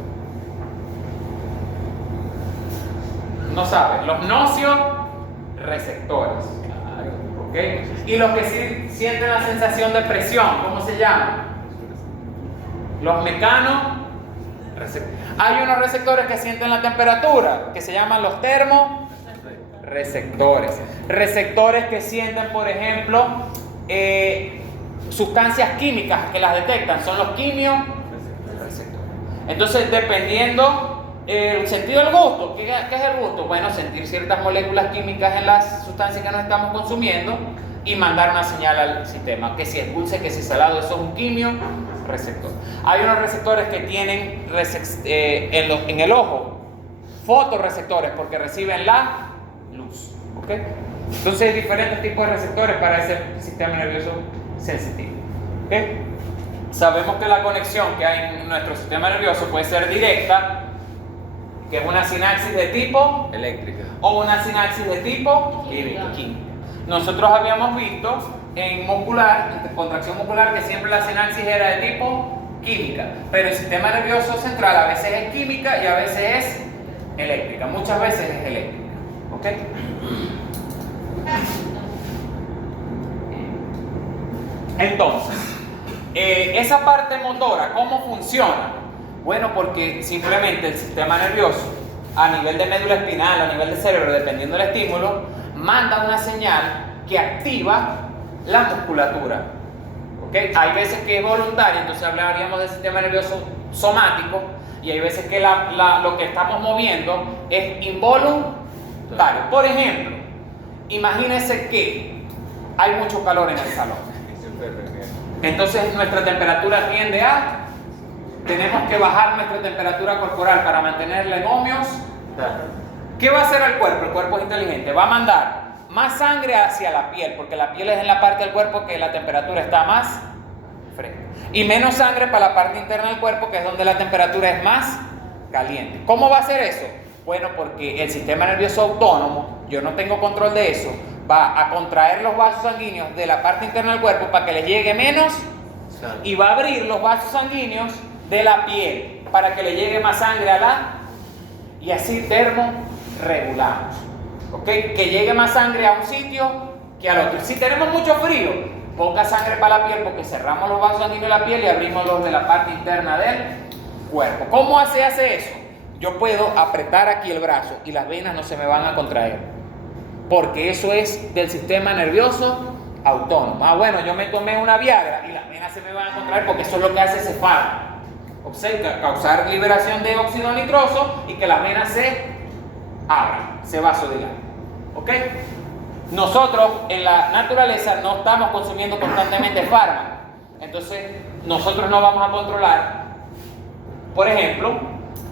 No saben. Los nocioreceptores. ¿Okay? Y los que sí sienten la sensación de presión, ¿cómo se llaman? Los mecanoreceptores. Hay unos receptores que sienten la temperatura, que se llaman los termorreceptores. Receptores que sienten, por ejemplo, sustancias químicas que las detectan, son los quimioreceptores. Entonces, dependiendo el sentido del gusto, ¿qué es el gusto? Bueno, sentir ciertas moléculas químicas en las sustancias que nos estamos consumiendo y mandar una señal al sistema, que si es dulce, que si es salado, eso es un quimioreceptor. Hay unos receptores que tienen en el ojo fotorreceptores porque reciben la luz. ¿Okay? Entonces hay diferentes tipos de receptores para ese sistema nervioso sensitivo. ¿Okay? Sabemos que la conexión que hay en nuestro sistema nervioso puede ser directa, que es una sinapsis de tipo eléctrica o una sinapsis de tipo química. Nosotros habíamos visto en contracción muscular, que siempre la sinapsis era de tipo química, pero el sistema nervioso central a veces es química y a veces es eléctrica, muchas veces es eléctrica. ¿Ok? Entonces, esa parte motora, ¿cómo funciona? Bueno, porque simplemente el sistema nervioso, a nivel de médula espinal, a nivel de cerebro, dependiendo del estímulo, manda una señal que activa la musculatura. ¿Okay? Hay veces que es voluntaria, entonces hablaríamos del sistema nervioso somático, y hay veces que lo que estamos moviendo es involuntario. Por ejemplo, imagínense que hay mucho calor en el salón. Entonces nuestra temperatura tiende a... Tenemos que bajar nuestra temperatura corporal para mantenerla en ohmios. ¿Qué va a hacer el cuerpo? El cuerpo es inteligente. Va a mandar más sangre hacia la piel, porque la piel es en la parte del cuerpo que la temperatura está más fresca. Y menos sangre para la parte interna del cuerpo, que es donde la temperatura es más caliente. ¿Cómo va a hacer eso? Bueno, porque el sistema nervioso autónomo, yo no tengo control de eso, va a contraer los vasos sanguíneos de la parte interna del cuerpo para que le llegue menos y va a abrir los vasos sanguíneos de la piel para que le llegue más sangre y así termorregulamos. ¿Ok? Que llegue más sangre a un sitio que al otro. Si tenemos mucho frío, poca sangre para la piel porque cerramos los vasos sanguíneos de la piel y abrimos los de la parte interna del cuerpo. ¿Cómo se hace eso? Yo puedo apretar aquí el brazo y las venas no se me van a contraer, porque eso es del sistema nervioso autónomo. Bueno, yo me tomé una Viagra y las venas se me van a contraer porque eso es lo que hace ese fármaco. Causar liberación de óxido nitroso y que las venas se abran, se vasodilaten. ¿Ok? Nosotros en la naturaleza no estamos consumiendo constantemente fármacos, entonces nosotros no vamos a controlar, por ejemplo,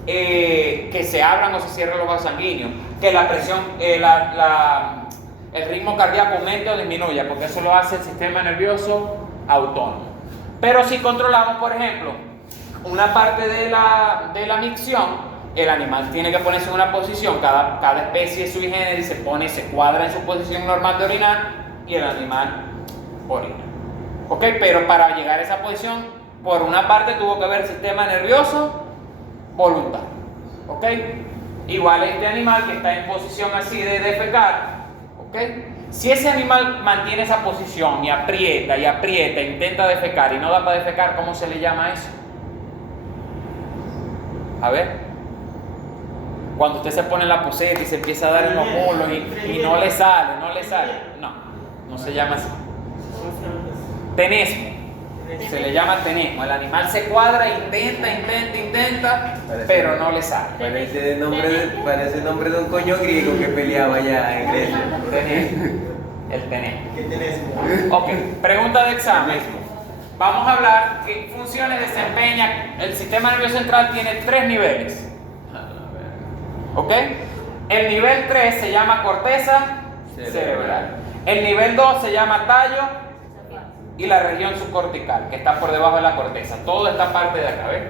que se abran o se cierren los vasos sanguíneos, que la presión, el ritmo cardíaco aumente o disminuya, porque eso lo hace el sistema nervioso autónomo. Pero si controlamos, por ejemplo, una parte de la micción, el animal tiene que ponerse en una posición, cada especie sui generis se cuadra en su posición normal de orinar, y el animal orina. ¿Ok? Pero para llegar a esa posición, por una parte tuvo que haber el sistema nervioso voluntario. ¿Ok? Igual este animal que está en posición así de defecar, ¿ok? Si ese animal mantiene esa posición y aprieta, intenta defecar y no da para defecar, ¿cómo se le llama eso? A ver. Cuando usted se pone en la poseta y se empieza a dar en los muslos y no le sale. No se llama así. Tenesmo. Se le llama tenesmo. El animal se cuadra, intenta, pero no le sale. Parece nombre de un coño griego que peleaba allá en Grecia. El tenesmo. ¿Qué tenés? Ok, pregunta de examen. Vamos a hablar qué funciones desempeña. El sistema nervioso central tiene 3 niveles. ¿Ok? El nivel 3 se llama corteza cerebral. El nivel 2 se llama tallo y la región subcortical, que está por debajo de la corteza. Toda esta parte de acá, ¿ves?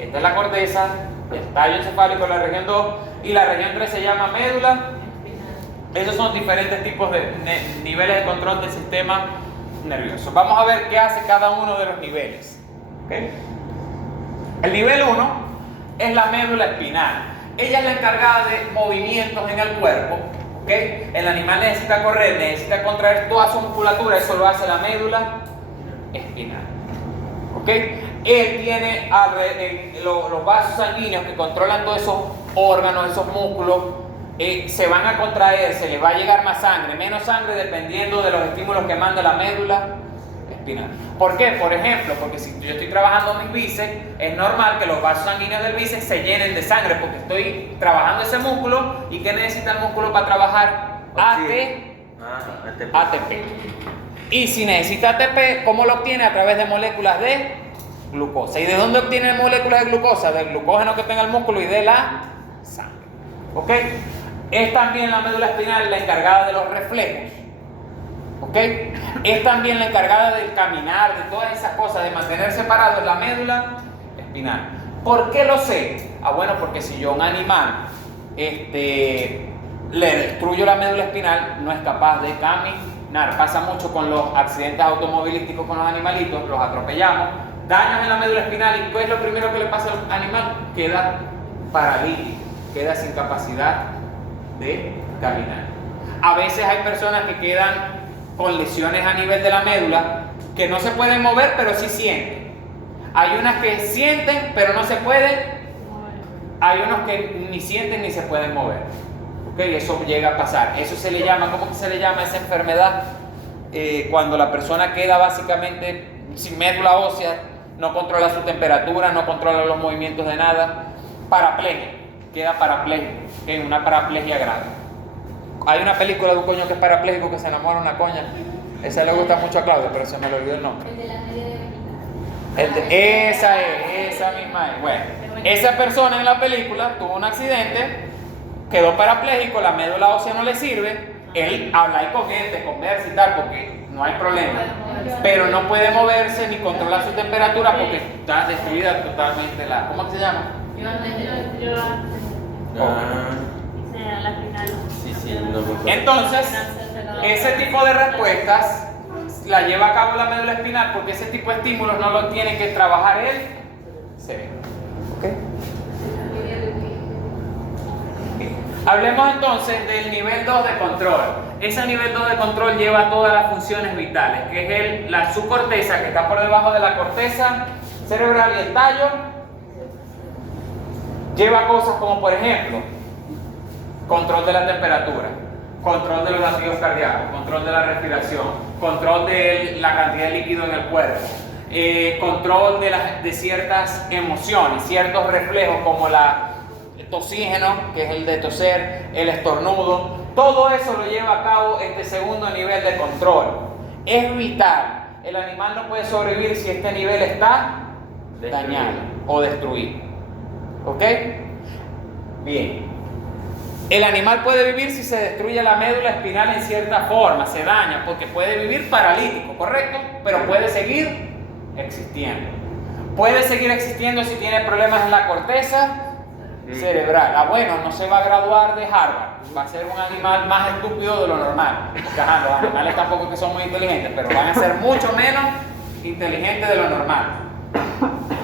Esta es la corteza, el tallo encefálico, la región 2, y la región 3 se llama médula. Esos son diferentes tipos de niveles de control del sistema nervioso. Vamos a ver qué hace cada uno de los niveles. ¿Okay? El nivel 1 es la médula espinal. Ella es la encargada de movimientos en el cuerpo. ¿Okay? El animal necesita correr, necesita contraer toda su musculatura, eso lo hace la médula espinal. ¿Okay? Él tiene los vasos sanguíneos que controlan todos esos órganos, esos músculos. Se van a contraer, se les va a llegar más sangre, menos sangre dependiendo de los estímulos que manda la médula espinal. ¿Por qué? Por ejemplo, porque si yo estoy trabajando mis bíceps, es normal que los vasos sanguíneos del bíceps se llenen de sangre porque estoy trabajando ese músculo. ¿Y qué necesita el músculo para trabajar? ATP. Y si necesita ATP, ¿cómo lo obtiene? A través de moléculas de glucosa. ¿Y de dónde obtiene moléculas de glucosa? Del glucógeno que tenga el músculo y de la sangre. ¿Ok? Es también la médula espinal la encargada de los reflejos. ¿Ok? Es también la encargada del caminar, de todas esas cosas, de mantenerse parado en la médula espinal. ¿Por qué lo sé? Bueno, porque si yo a un animal le destruyo la médula espinal, no es capaz de caminar. Pasa mucho con los accidentes automovilísticos con los animalitos, los atropellamos, daños en la médula espinal, y ¿qué es lo primero que le pasa al animal? Queda paralítico, queda sin capacidad de caminar. A veces hay personas que quedan con lesiones a nivel de la médula que no se pueden mover, pero sí sienten. Hay unas que sienten, pero no se pueden. Hay unos que ni sienten ni se pueden mover. ¿Ok? Eso llega a pasar. Eso se le llama, ¿cómo que se le llama esa enfermedad? Cuando la persona queda básicamente sin médula ósea, no controla su temperatura, no controla los movimientos de nada. Paraplegia. Queda parapléjico, ¿okay? Una paraplegia grave. Hay una película de un coño que es parapléjico que se enamora de una coña. Esa le gusta mucho a Claudio, pero se me le olvidó el nombre. El de la media de Esa misma es. Bueno, esa persona en la película tuvo un accidente, quedó parapléjico, la médula ósea no le sirve. Él habla y con gente, conversa y tal, porque no hay problema. Pero no puede moverse ni controlar su temperatura porque está destruida totalmente la. ¿Cómo se llama? La final. Sí, no me acuerdo. Entonces, ese tipo de respuestas la lleva a cabo la médula espinal porque ese tipo de estímulos no lo tiene que trabajar el cerebro. ¿Okay? Hablemos entonces del nivel 2 de control. Ese nivel 2 de control lleva todas las funciones vitales, que es la subcorteza, que está por debajo de la corteza cerebral, y el tallo. Lleva cosas como, por ejemplo, control de la temperatura, control de los latidos cardíacos, control de la respiración, control de la cantidad de líquido en el cuerpo, control de ciertas emociones, ciertos reflejos como el tosígeno, que es el de toser, el estornudo. Todo eso lo lleva a cabo este segundo nivel de control. Es vital. El animal no puede sobrevivir si este nivel está dañado o destruido. ¿Ok? Bien. El animal puede vivir si se destruye la médula espinal en cierta forma, se daña, porque puede vivir paralítico, ¿correcto? Pero puede seguir existiendo. Puede seguir existiendo si tiene problemas en la corteza cerebral. Ah, bueno, no se va a graduar de Harvard, va a ser un animal más estúpido de lo normal. Porque ajá, los animales tampoco que son muy inteligentes, pero van a ser mucho menos inteligentes de lo normal.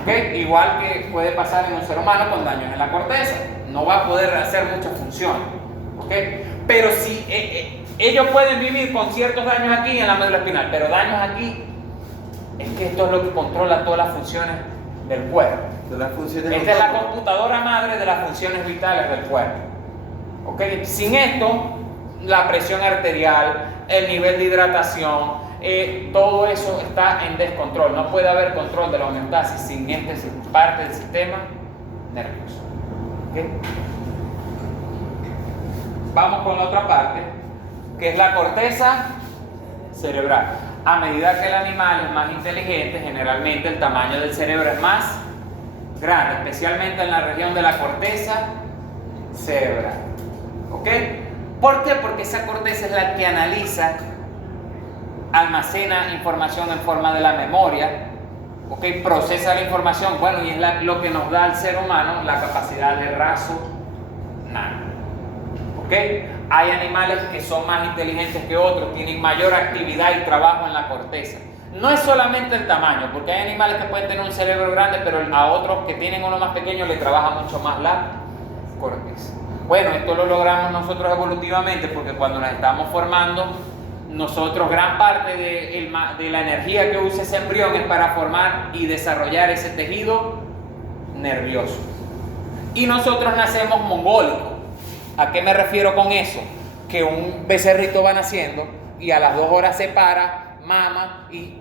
¿Okay? Igual que puede pasar en un ser humano con daños en la corteza, no va a poder hacer muchas funciones. ¿Okay? Pero si ellos pueden vivir con ciertos daños aquí en la médula espinal, pero daños aquí, es que esto es lo que controla todas las funciones del cuerpo. Esta es la computadora madre de las funciones vitales del cuerpo. ¿Okay? Sin esto, la presión arterial, el nivel de hidratación, todo eso está en descontrol. No puede haber control de la homeostasis sin esta parte del sistema nervioso. ¿Okay? Vamos con la otra parte, que es la corteza cerebral. A medida que el animal es más inteligente, generalmente el tamaño del cerebro es más grande, especialmente en la región de la corteza cerebral. ¿Ok? ¿Por qué? Porque esa corteza es la que analiza, almacena información en forma de la memoria, ¿ok? Procesa la información, bueno, y es lo que nos da al ser humano la capacidad de razonar. ¿Ok? Hay animales que son más inteligentes que otros, tienen mayor actividad y trabajo en la corteza. No es solamente el tamaño, porque hay animales que pueden tener un cerebro grande, pero a otros que tienen uno más pequeño le trabaja mucho más la corteza. Bueno, esto lo logramos nosotros evolutivamente, porque cuando nos estamos formando, nosotros gran parte de la energía que usa ese embrión es para formar y desarrollar ese tejido nervioso. Y nosotros nacemos mongólicos. ¿A qué me refiero con eso? Que un becerrito va naciendo y a las 2 horas se para, mama y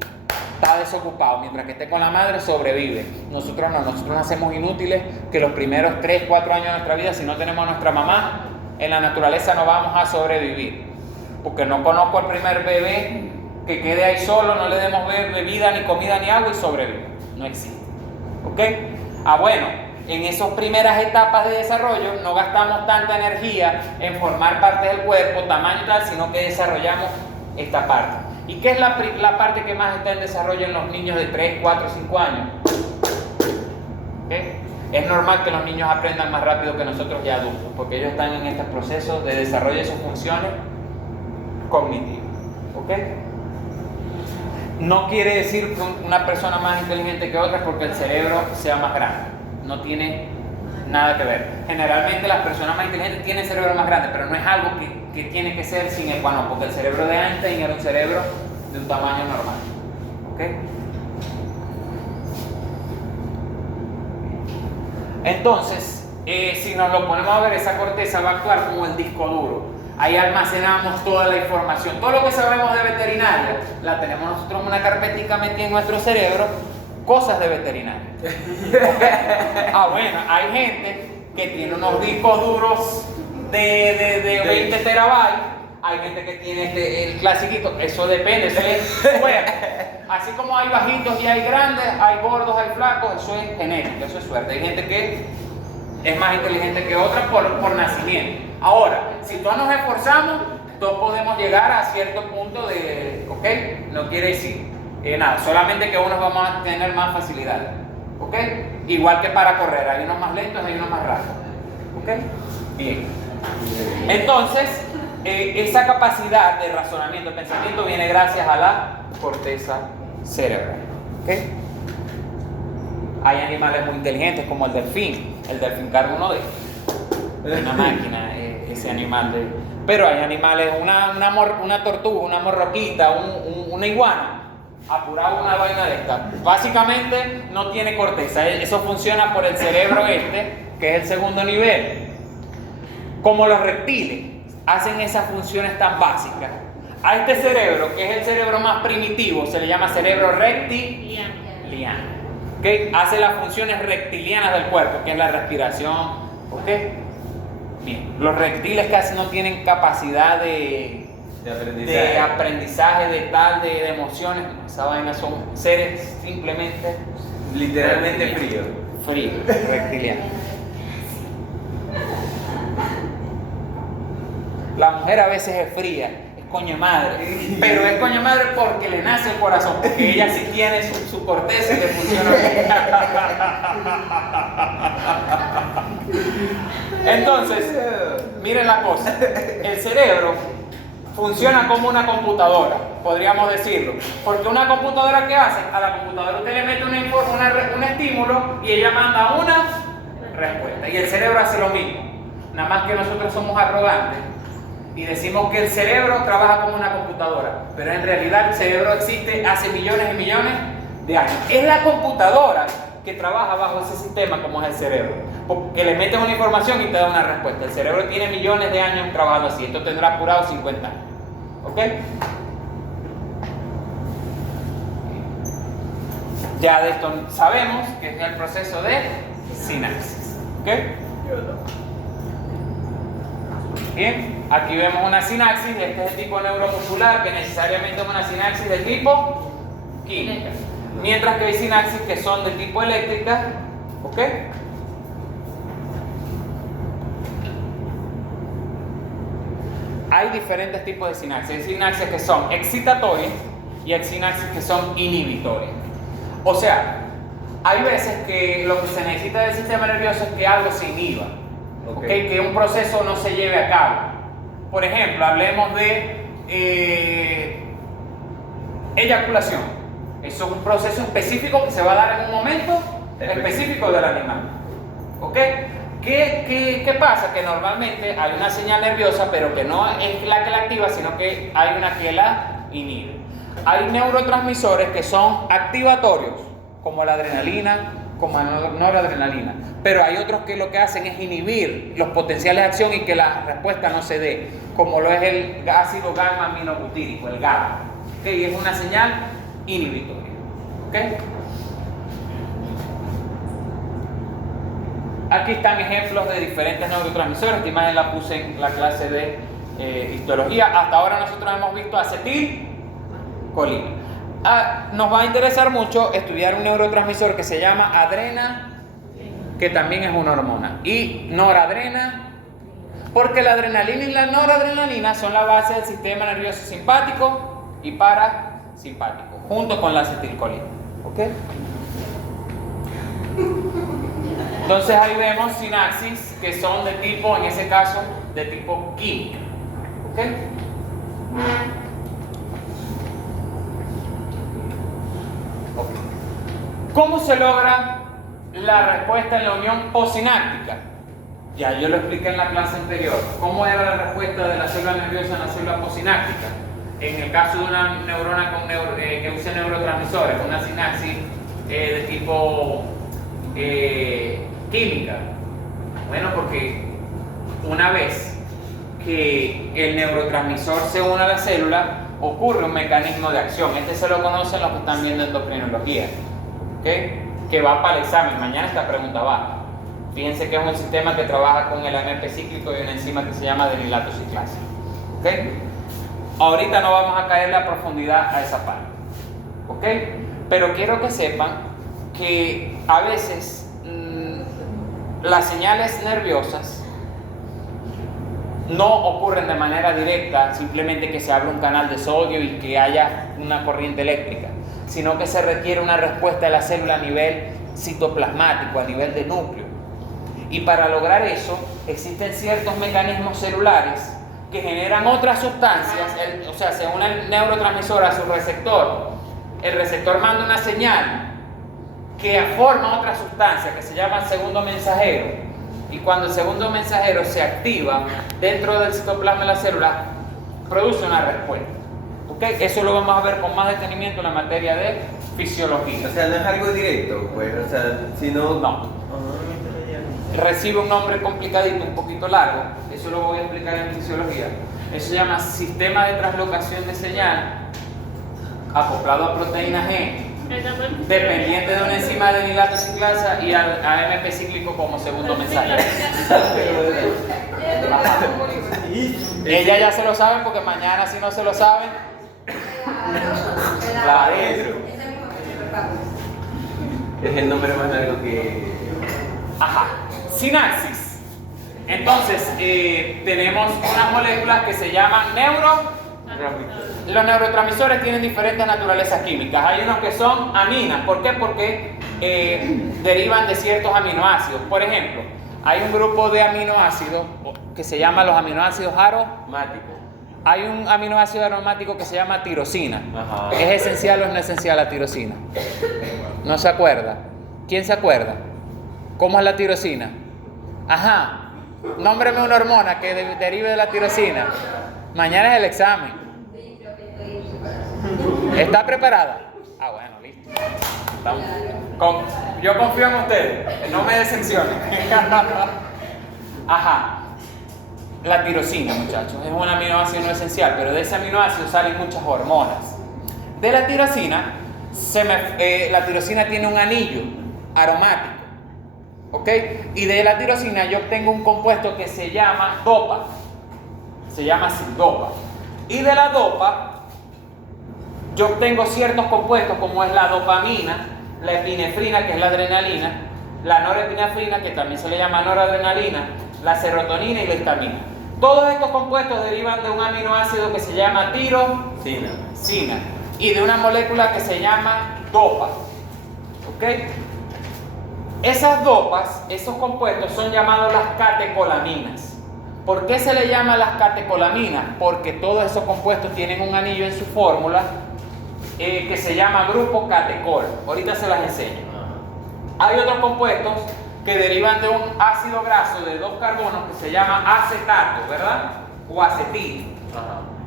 está desocupado. Mientras que esté con la madre sobrevive. Nosotros no, nosotros nacemos inútiles, que los primeros 3, 4 años de nuestra vida, si no tenemos a nuestra mamá, en la naturaleza no vamos a sobrevivir. Porque no conozco al primer bebé que quede ahí solo, no le demos bebida, ni comida, ni agua y sobrevive. No existe. ¿Ok? Ah, bueno. En esas primeras etapas de desarrollo no gastamos tanta energía en formar parte del cuerpo, tamaño y tal, sino que desarrollamos esta parte. ¿Y qué es la parte que más está en desarrollo en los niños de 3, 4, 5 años? ¿Okay? Es normal que los niños aprendan más rápido que nosotros ya adultos, porque ellos están en este proceso de desarrollo de sus funciones cognitivas. ¿Okay? No quiere decir que una persona más inteligente que otra porque el cerebro sea más grande. No tiene nada que ver. Generalmente las personas más inteligentes tienen cerebro más grande, pero no es algo que tiene que ser sine qua non, porque el cerebro de Einstein era un cerebro de un tamaño normal. ¿Ok? Entonces, si nos lo ponemos a ver, esa corteza va a actuar como el disco duro. Ahí almacenamos toda la información. Todo lo que sabemos de veterinaria, la tenemos nosotros en una carpetica metida en nuestro cerebro. Cosas de veterinaria. Ah, bueno, hay gente que tiene unos discos duros de 20 terabytes. Hay gente que tiene el clasiquito. Eso depende, eso es suerte. Así como hay bajitos y hay grandes, hay gordos, hay flacos, eso es genético, eso es suerte. Hay gente que es más inteligente que otra por nacimiento. Ahora, si todos nos esforzamos, todos podemos llegar a cierto punto de, ¿ok? No quiere decir nada, solamente que unos vamos a tener más facilidad, ¿ok? Igual que para correr, hay unos más lentos, hay unos más rápidos, ¿ok? Bien. Entonces, esa capacidad de razonamiento, de pensamiento, viene gracias a la corteza cerebral, ¿ok? Hay animales muy inteligentes como el delfín. El delfín carga uno de una máquina, ese animal de... Pero hay animales, una tortuga, una morroquita, una iguana. Apurado una vaina de esta. Básicamente no tiene corteza. Eso funciona por el cerebro que es el segundo nivel. Como los reptiles hacen esas funciones tan básicas, a este cerebro, que es el cerebro más primitivo, se le llama cerebro reptiliano. ¿Okay? Hace las funciones reptilianas del cuerpo, que es la respiración. ¿Okay? Bien. Los reptiles casi no tienen capacidad de aprendizaje, de emociones. Esa vaina son seres simplemente literalmente fríos, reptilianos. La mujer a veces es fría, es coño madre, pero es coño madre porque le nace el corazón, porque ella sí tiene su corteza y le funciona bien. Entonces, miren la cosa. El cerebro funciona como una computadora, podríamos decirlo. Porque una computadora, ¿qué hace? A la computadora usted le mete un estímulo y ella manda una respuesta. Y el cerebro hace lo mismo. Nada más que nosotros somos arrogantes y decimos que el cerebro trabaja como una computadora. Pero en realidad el cerebro existe hace millones y millones de años. Es la computadora que trabaja bajo ese sistema como es el cerebro. Porque le metes una información y te da una respuesta. El cerebro tiene millones de años trabajando así. Esto tendrá apurado 50 años. ¿Ok? Ya de esto sabemos que es el proceso de sinapsis. ¿Ok? Bien, aquí vemos una sinapsis. Este es el tipo neuromuscular, que necesariamente es una sinapsis de tipo química. Mientras que hay sinapsis que son de tipo eléctrica. ¿Ok? Hay diferentes tipos de sinapsis. Hay sinapsis que son excitatorias y hay sinapsis que son inhibitorias. O sea, hay veces que lo que se necesita del sistema nervioso es que algo se inhiba, ¿okay? Que un proceso no se lleve a cabo. Por ejemplo, hablemos de eyaculación. Eso es un proceso específico que se va a dar en un momento específico del animal. ¿Ok? ¿Qué pasa? Que normalmente hay una señal nerviosa, pero que no es la que la activa, sino que hay una que la inhibe. Hay neurotransmisores que son activatorios, como la adrenalina, como la noradrenalina. Pero hay otros que lo que hacen es inhibir los potenciales de acción y que la respuesta no se dé, como lo es el ácido gamma aminobutírico, el GABA. ¿Okay? Y es una señal inhibitoria. ¿Okay? Aquí están ejemplos de diferentes neurotransmisores. Esta imagen la puse en la clase de histología. Hasta ahora nosotros hemos visto acetilcolina. Nos va a interesar mucho estudiar un neurotransmisor que se llama adrena, que también es una hormona, y noradrena, porque la adrenalina y la noradrenalina son la base del sistema nervioso simpático y parasimpático, junto con la acetilcolina. ¿Ok? Entonces ahí vemos sinapsis que son de tipo, en ese caso, de tipo química. ¿Ok? ¿Cómo se logra la respuesta en la unión postsináptica? Ya yo lo expliqué en la clase anterior. ¿Cómo era la respuesta de la célula nerviosa en la célula postsináptica? En el caso de una neurona que use neurotransmisores, una sinapsis de tipo química. Bueno, porque una vez que el neurotransmisor se une a la célula, ocurre un mecanismo de acción. Este se lo conocen los que están viendo endocrinología, ¿okay? Que va para el examen. Mañana esta pregunta va. Fíjense que es un sistema que trabaja con el AMP cíclico y una enzima que se llama denilato ciclasa. ¿Okay? Ahorita no vamos a caerle a profundidad a esa parte. ¿Okay? Pero quiero que sepan que a veces las señales nerviosas no ocurren de manera directa, simplemente que se abra un canal de sodio y que haya una corriente eléctrica, sino que se requiere una respuesta de la célula a nivel citoplasmático, a nivel de núcleo. Y para lograr eso, existen ciertos mecanismos celulares que generan otras sustancias, o sea, se une el neurotransmisor a su receptor, el receptor manda una señal que forma otra sustancia que se llama segundo mensajero, y cuando el segundo mensajero se activa dentro del citoplasma de la célula, produce una respuesta. ¿Okay? Eso lo vamos a ver con más detenimiento en la materia de fisiología. O sea, no es algo directo, pues, o sea, sino... No. Recibe un nombre complicadito, un poquito largo, eso lo voy a explicar en fisiología. Eso se llama sistema de translocación de señal acoplado a proteína G, dependiente de una enzima de denilato ciclasa y al AMP cíclico como segundo mensajero. Ella ya se lo saben porque mañana si no se lo saben, la adentro. Es el nombre más largo que... Ajá. Sinapsis. Entonces, tenemos unas moléculas que se llaman Los neurotransmisores tienen diferentes naturalezas químicas. Hay unos que son aminas. ¿Por qué? Porque derivan de ciertos aminoácidos. Por ejemplo, hay un grupo de aminoácidos que se llama los aminoácidos Mático. Hay un aminoácido aromático que se llama tirosina. Ajá. ¿Es esencial o no es esencial la tirosina? ¿No se acuerda? ¿Quién se acuerda? ¿Cómo es la tirosina? Ajá. Nómbreme una hormona que derive de la tirosina. Mañana es el examen. ¿Está preparada? Ah, bueno, listo. Yo confío en ustedes. No me decepcionen. Ajá. La tirosina, muchachos, es un aminoácido no esencial, pero de ese aminoácido salen muchas hormonas. De la tirosina, la tirosina tiene un anillo aromático, ¿ok? Y de la tirosina yo obtengo un compuesto que se llama dopa, se llama así, dopa. Y de la dopa, yo obtengo ciertos compuestos como es la dopamina, la epinefrina, que es la adrenalina, la norepinefrina, que también se le llama noradrenalina, la serotonina y la histamina. Todos estos compuestos derivan de un aminoácido que se llama tirosina y de una molécula que se llama dopa. ¿Ok? Esas dopas, esos compuestos son llamados las catecolaminas. ¿Por qué se le llama las catecolaminas? Porque todos esos compuestos tienen un anillo en su fórmula que se llama grupo catecol. Ahorita se las enseño. Hay otros compuestos que derivan de un ácido graso de 2 carbonos que se llama acetato, ¿verdad? O acetil.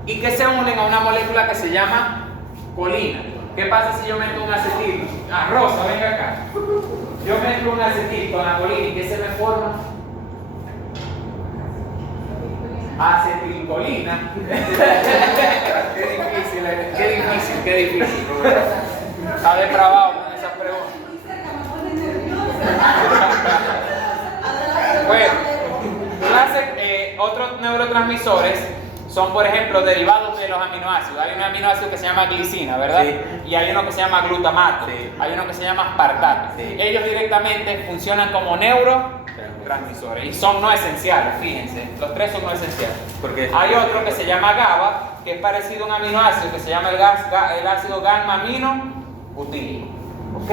Y que se unen a una molécula que se llama colina. ¿Qué pasa si yo meto un acetil? Ah, Rosa, venga acá. Yo mezclo un acetil con la colina y ¿qué se me forma? Acetilcolina. Qué difícil. Está depravado con esas preguntas. Bueno, otros neurotransmisores son, por ejemplo, derivados de los aminoácidos. Hay un aminoácido que se llama glicina, ¿verdad? Sí. Y hay uno que se llama glutamato. Sí. Hay uno que se llama aspartato. Sí. Ellos directamente funcionan como neurotransmisores y son no esenciales, fíjense. Los tres son no esenciales. ¿Por qué? Hay otro que se llama GABA, que es parecido a un aminoácido que se llama el ácido gamma-aminobutírico. ¿Ok?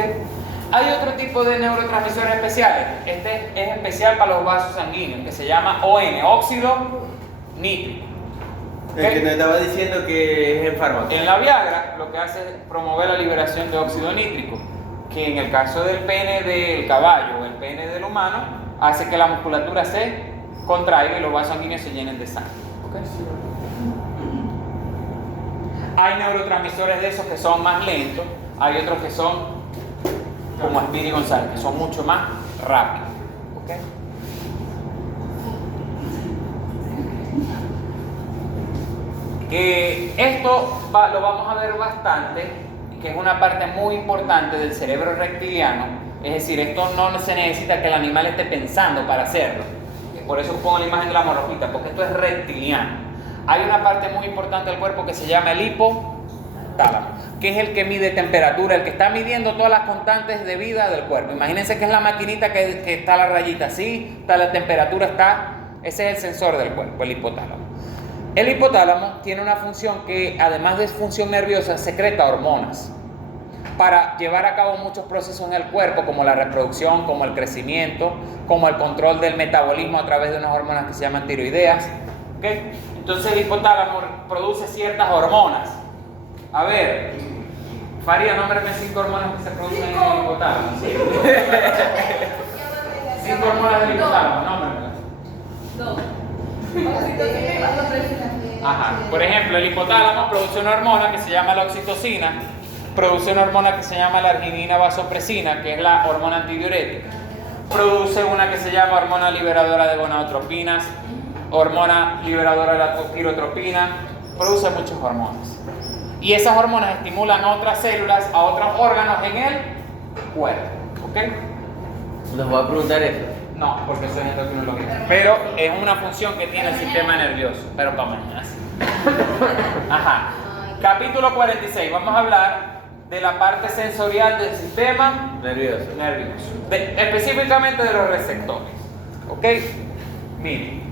Hay otro tipo de neurotransmisores especiales. Este es especial para los vasos sanguíneos, que se llama ON, óxido nítrico. El que te estaba diciendo que es en fármaco. En la Viagra lo que hace es promover la liberación de óxido nítrico, que en el caso del pene del caballo o el pene del humano, hace que la musculatura se contraiga y los vasos sanguíneos se llenen de sangre. ¿Okay? Hay neurotransmisores de esos que son más lentos, hay otros que son como Aspiri y González, que son mucho más rápidos. ¿Okay? Esto lo vamos a ver bastante, que es una parte muy importante del cerebro reptiliano. Es decir, esto no se necesita que el animal esté pensando para hacerlo. Por eso pongo la imagen de la morrojita, porque esto es reptiliano. Hay una parte muy importante del cuerpo que se llama el hipotálamo, que es el que mide temperatura, el que está midiendo todas las constantes de vida del cuerpo. Imagínense que es la maquinita que está la rayita así, está la temperatura, ese es el sensor del cuerpo, el hipotálamo. El hipotálamo tiene una función que, además de función nerviosa, secreta hormonas para llevar a cabo muchos procesos en el cuerpo, como la reproducción, como el crecimiento, como el control del metabolismo a través de unas hormonas que se llaman tiroideas. ¿Okay? Entonces el hipotálamo produce ciertas hormonas. A ver, Faría, nómbrame 5 hormonas que se producen en el hipotálamo. 5 hormonas del hipotálamo, nómbramelas. 2. Ajá. Por ejemplo, el hipotálamo produce una hormona que se llama la oxitocina, produce una hormona que se llama la arginina vasopresina, que es la hormona antidiurética, produce una que se llama hormona liberadora de gonadotropinas, hormona liberadora de la tirotropina, produce muchas hormonas. Y esas hormonas estimulan a otras células, a otros órganos en el cuerpo. ¿Ok? Nos va a preguntar eso. No, porque eso es endocrinología. Pero es una función que tiene el sistema nervioso. Pero para mañana. Ajá. Capítulo 46. Vamos a hablar de la parte sensorial del sistema Nervioso. Específicamente de los receptores. ¿Ok? Miren.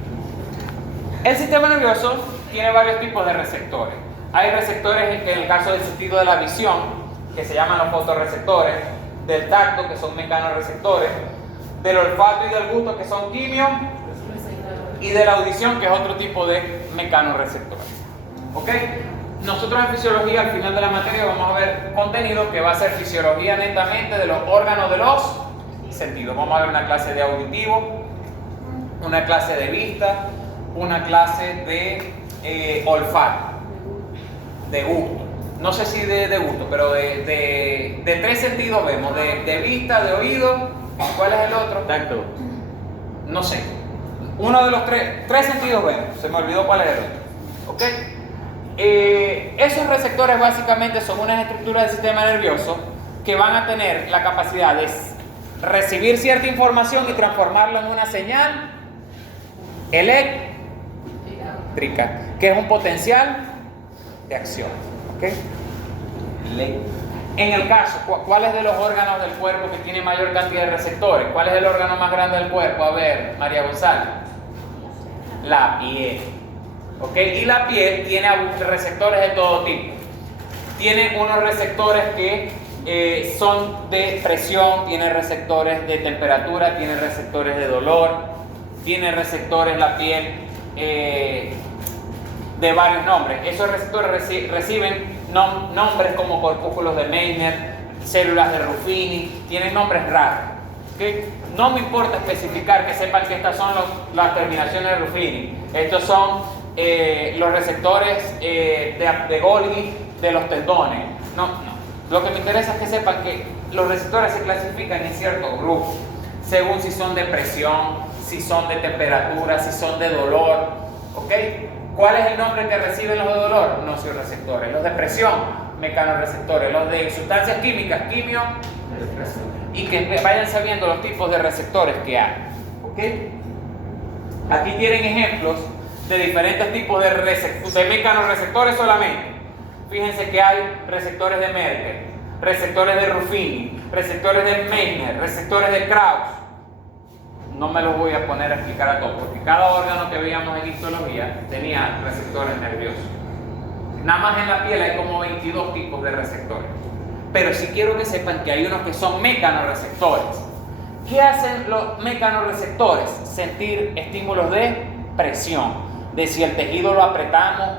El sistema nervioso tiene varios tipos de receptores. Hay receptores en el caso del sentido de la visión, que se llaman los fotorreceptores, del tacto, que son mecanoreceptores, del olfato y del gusto, que son quimio, y de la audición, que es otro tipo de mecanorreceptores. ¿Ok? Nosotros en fisiología, al final de la materia, vamos a ver contenido que va a ser fisiología netamente de los órganos de los sentidos. Vamos a ver una clase de auditivo, una clase de vista, una clase de olfato, de gusto. No sé si de gusto, pero de tres sentidos vemos, de vista, de oído. ¿Cuál es el otro? Tacto. No sé. Uno de los tres sentidos vemos. Se me olvidó cuál es el otro. ¿Ok? Esos receptores básicamente son unas estructuras del sistema nervioso que van a tener la capacidad de recibir cierta información y transformarla en una señal eléctrica, que es un potencial de acción. ¿Ok? En el caso, ¿cuál es de los órganos del cuerpo que tiene mayor cantidad de receptores? ¿Cuál es el órgano más grande del cuerpo? A ver, María González. La piel. ¿Ok? Y la piel tiene receptores de todo tipo. Tiene unos receptores que son de presión, tiene receptores de temperatura, tiene receptores de dolor, tiene receptores la piel de varios nombres. Esos receptores reciben nombres como corpúsculos de Meissner, células de Ruffini, tienen nombres raros. ¿Okay? No me importa especificar, que sepan que estas son las terminaciones de Ruffini. Estos son los receptores de Golgi de los tendones. No. Lo que me interesa es que sepan que los receptores se clasifican en ciertos grupos, según si son de presión, si son de temperatura, si son de dolor. ¿Ok? ¿Cuál es el nombre que reciben los de dolor? Nociceptores. Los de presión, mecanorreceptores. Los de sustancias químicas, quimio. Y que vayan sabiendo los tipos de receptores que hay. ¿Ok? Aquí tienen ejemplos de diferentes tipos de mecanorreceptores solamente. Fíjense que hay receptores de Merkel, receptores de Ruffini, receptores de Meissner, receptores de Krauss. No me los voy a poner a explicar a todos, porque cada órgano que veíamos en histología tenía receptores nerviosos. Nada más en la piel hay como 22 tipos de receptores. Pero sí quiero que sepan que hay unos que son mecanorreceptores. ¿Qué hacen los mecanorreceptores? Sentir estímulos de presión. De si el tejido lo apretamos,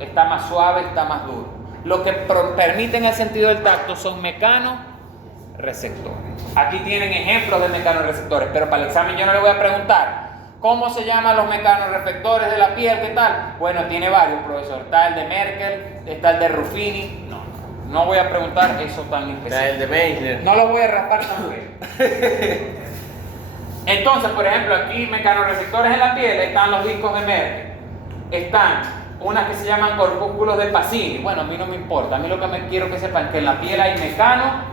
está más suave, está más duro. Lo que permiten el sentido del tacto son mecanorreceptores. Aquí tienen ejemplos de mecanorreceptores, pero para el examen yo no le voy a preguntar ¿cómo se llaman los mecanorreceptores de la piel? ¿Qué tal? Bueno, tiene varios, profesor. Está el de Merkel, está el de Ruffini. No voy a preguntar eso tan específico. Está el de Meissner. No lo voy a raspar tan bien. Entonces, por ejemplo, aquí mecanorreceptores en la piel están los discos de Merkel. Están unas que se llaman corpúsculos de Pacini. Bueno, a mí no me importa. A mí lo que me quiero que sepan es que en la piel hay mecano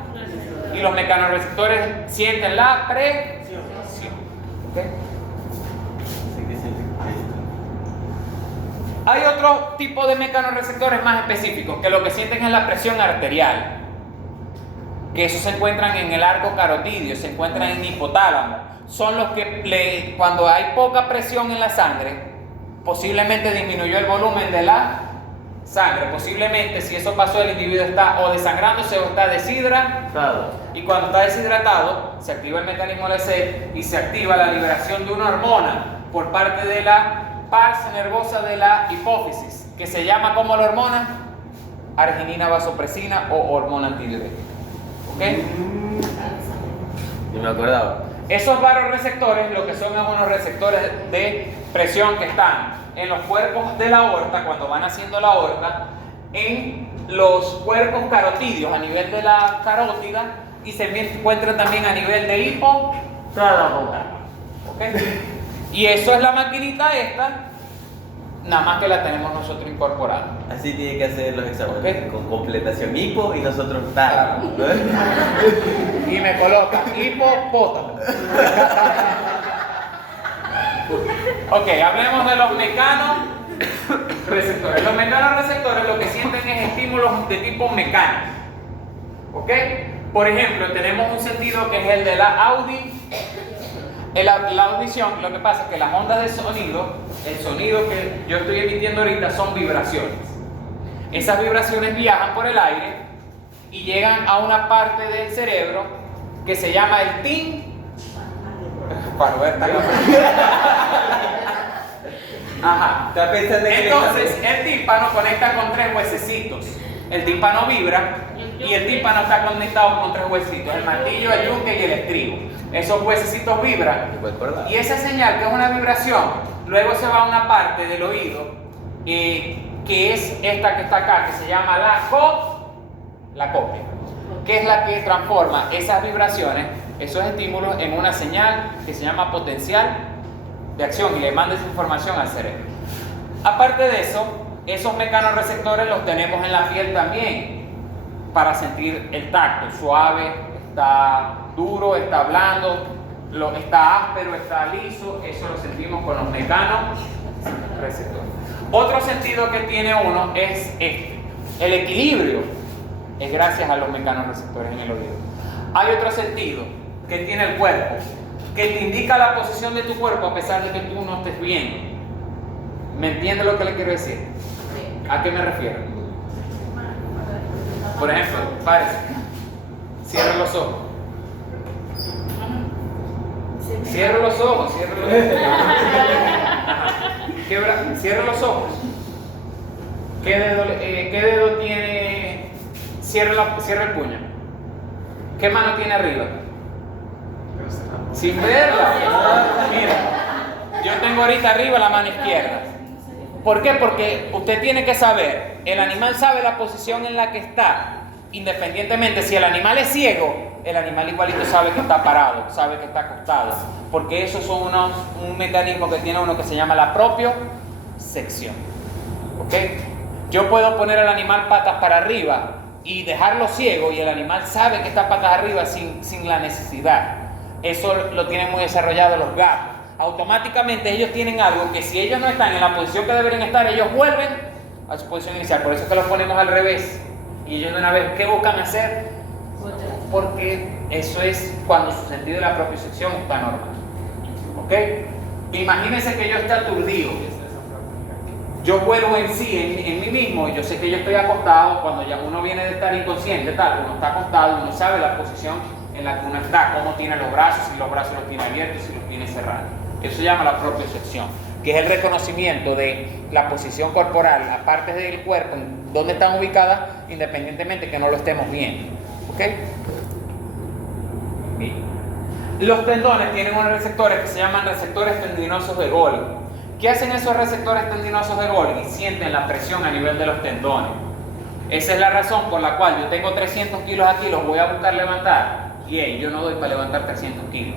y los mecanorreceptores sienten la presión. ¿Okay? Hay otro tipo de mecanorreceptores más específicos que lo que sienten es la presión arterial. Que esos se encuentran en el arco carotidio, se encuentran en el hipotálamo. Son los que cuando hay poca presión en la sangre, posiblemente disminuyó el volumen de la sangre. Posiblemente, si eso pasó, el individuo está o desangrándose o está deshidratado. Y cuando está deshidratado, se activa el mecanismo de sed y se activa la liberación de una hormona por parte de la parte nervosa de la hipófisis, que se llama como la hormona arginina vasopresina o hormona antidiurética. ¿Ok? Yo me acordaba. Esos vasoreceptores lo que son es unos receptores de presión que están en los cuerpos de la aorta, cuando van haciendo la aorta, en los cuerpos carotidios a nivel de la carótida y se encuentran también a nivel de hipotálamo. ¿Ok? Y eso es la maquinita esta, nada más que la tenemos nosotros incorporada. Así tiene que hacer los exámenes, Okay. con completación hipo y nosotros tal. Y me coloca hipopótamo. Ok, hablemos de los mecanorreceptores. Los mecanorreceptores lo que sienten es estímulos de tipo mecánico. ¿Ok? Por ejemplo, tenemos un sentido que es el de la audición. Lo que pasa es que las ondas de sonido, el sonido que yo estoy emitiendo ahorita son vibraciones. Esas vibraciones viajan por el aire y llegan a una parte del cerebro que se llama el Para ver tan Ajá. Está pensando en Entonces, el tímpano conecta con 3 huesecitos. El tímpano vibra y el tímpano está conectado con 3 huesecitos: el martillo, el yunque y el estribo. Esos huesecitos vibran y esa señal, que es una vibración, luego se va a una parte del oído que es esta que está acá, que se llama la cóclea, que es la que transforma esas vibraciones, esos estímulos, en una señal que se llama potencial de acción y le manda esa información al cerebro. Aparte de eso, esos mecanorreceptores los tenemos en la piel también para sentir el tacto, suave, está duro, está blando, está áspero, está liso. Eso lo sentimos con los mecanorreceptores. Otro sentido que tiene uno es este: el equilibrio es gracias a los mecanorreceptores en el oído. Hay otro sentido que tiene el cuerpo, que te indica la posición de tu cuerpo a pesar de que tú no estés viendo. ¿Me entiende lo que le quiero decir? ¿A qué me refiero? Por ejemplo, párese, cierra los ojos. Cierra los ojos, cierra los ojos. Cierra los ojos. ¿Qué dedo tiene? Cierra el puño. ¿Qué mano tiene arriba? Sin verla. Mira, yo tengo ahorita arriba la mano izquierda. ¿Por qué? Porque usted tiene que saber, el animal sabe la posición en la que está. Independientemente, si el animal es ciego, el animal igualito sabe que está parado, sabe que está acostado, porque esos son un mecanismo que tiene uno que se llama la propiocepción. ¿Ok? Yo puedo poner al animal patas para arriba y dejarlo ciego, y el animal sabe que está patas arriba sin la necesidad. Eso lo tienen muy desarrollado los gatos. Automáticamente ellos tienen algo que, si ellos no están en la posición que deberían estar, ellos vuelven a su posición inicial. Por eso es que los ponemos al revés. Y ellos de una vez, ¿qué buscan hacer? Porque eso es cuando su sentido de la propiocepción está normal. ¿Ok? Imagínense que yo esté aturdido. Yo vuelvo en sí, en mí mismo, y yo sé que yo estoy acostado. Cuando ya uno viene de estar inconsciente, tal, uno está acostado, uno sabe la posición en la que uno está, cómo tiene los brazos, si los brazos los tiene abiertos, si los tiene cerrados. Eso se llama la propiocepción, que es el reconocimiento de la posición corporal, las partes del cuerpo, donde están ubicadas, independientemente que no lo estemos viendo. ¿Ok? Bien. Los tendones tienen unos receptores que se llaman receptores tendinosos de Golgi. ¿Qué hacen esos receptores tendinosos de Golgi? Sienten la presión a nivel de los tendones. Esa es la razón por la cual yo tengo 300 kilos aquí, los voy a buscar levantar. Y yo no doy para levantar 300 kilos.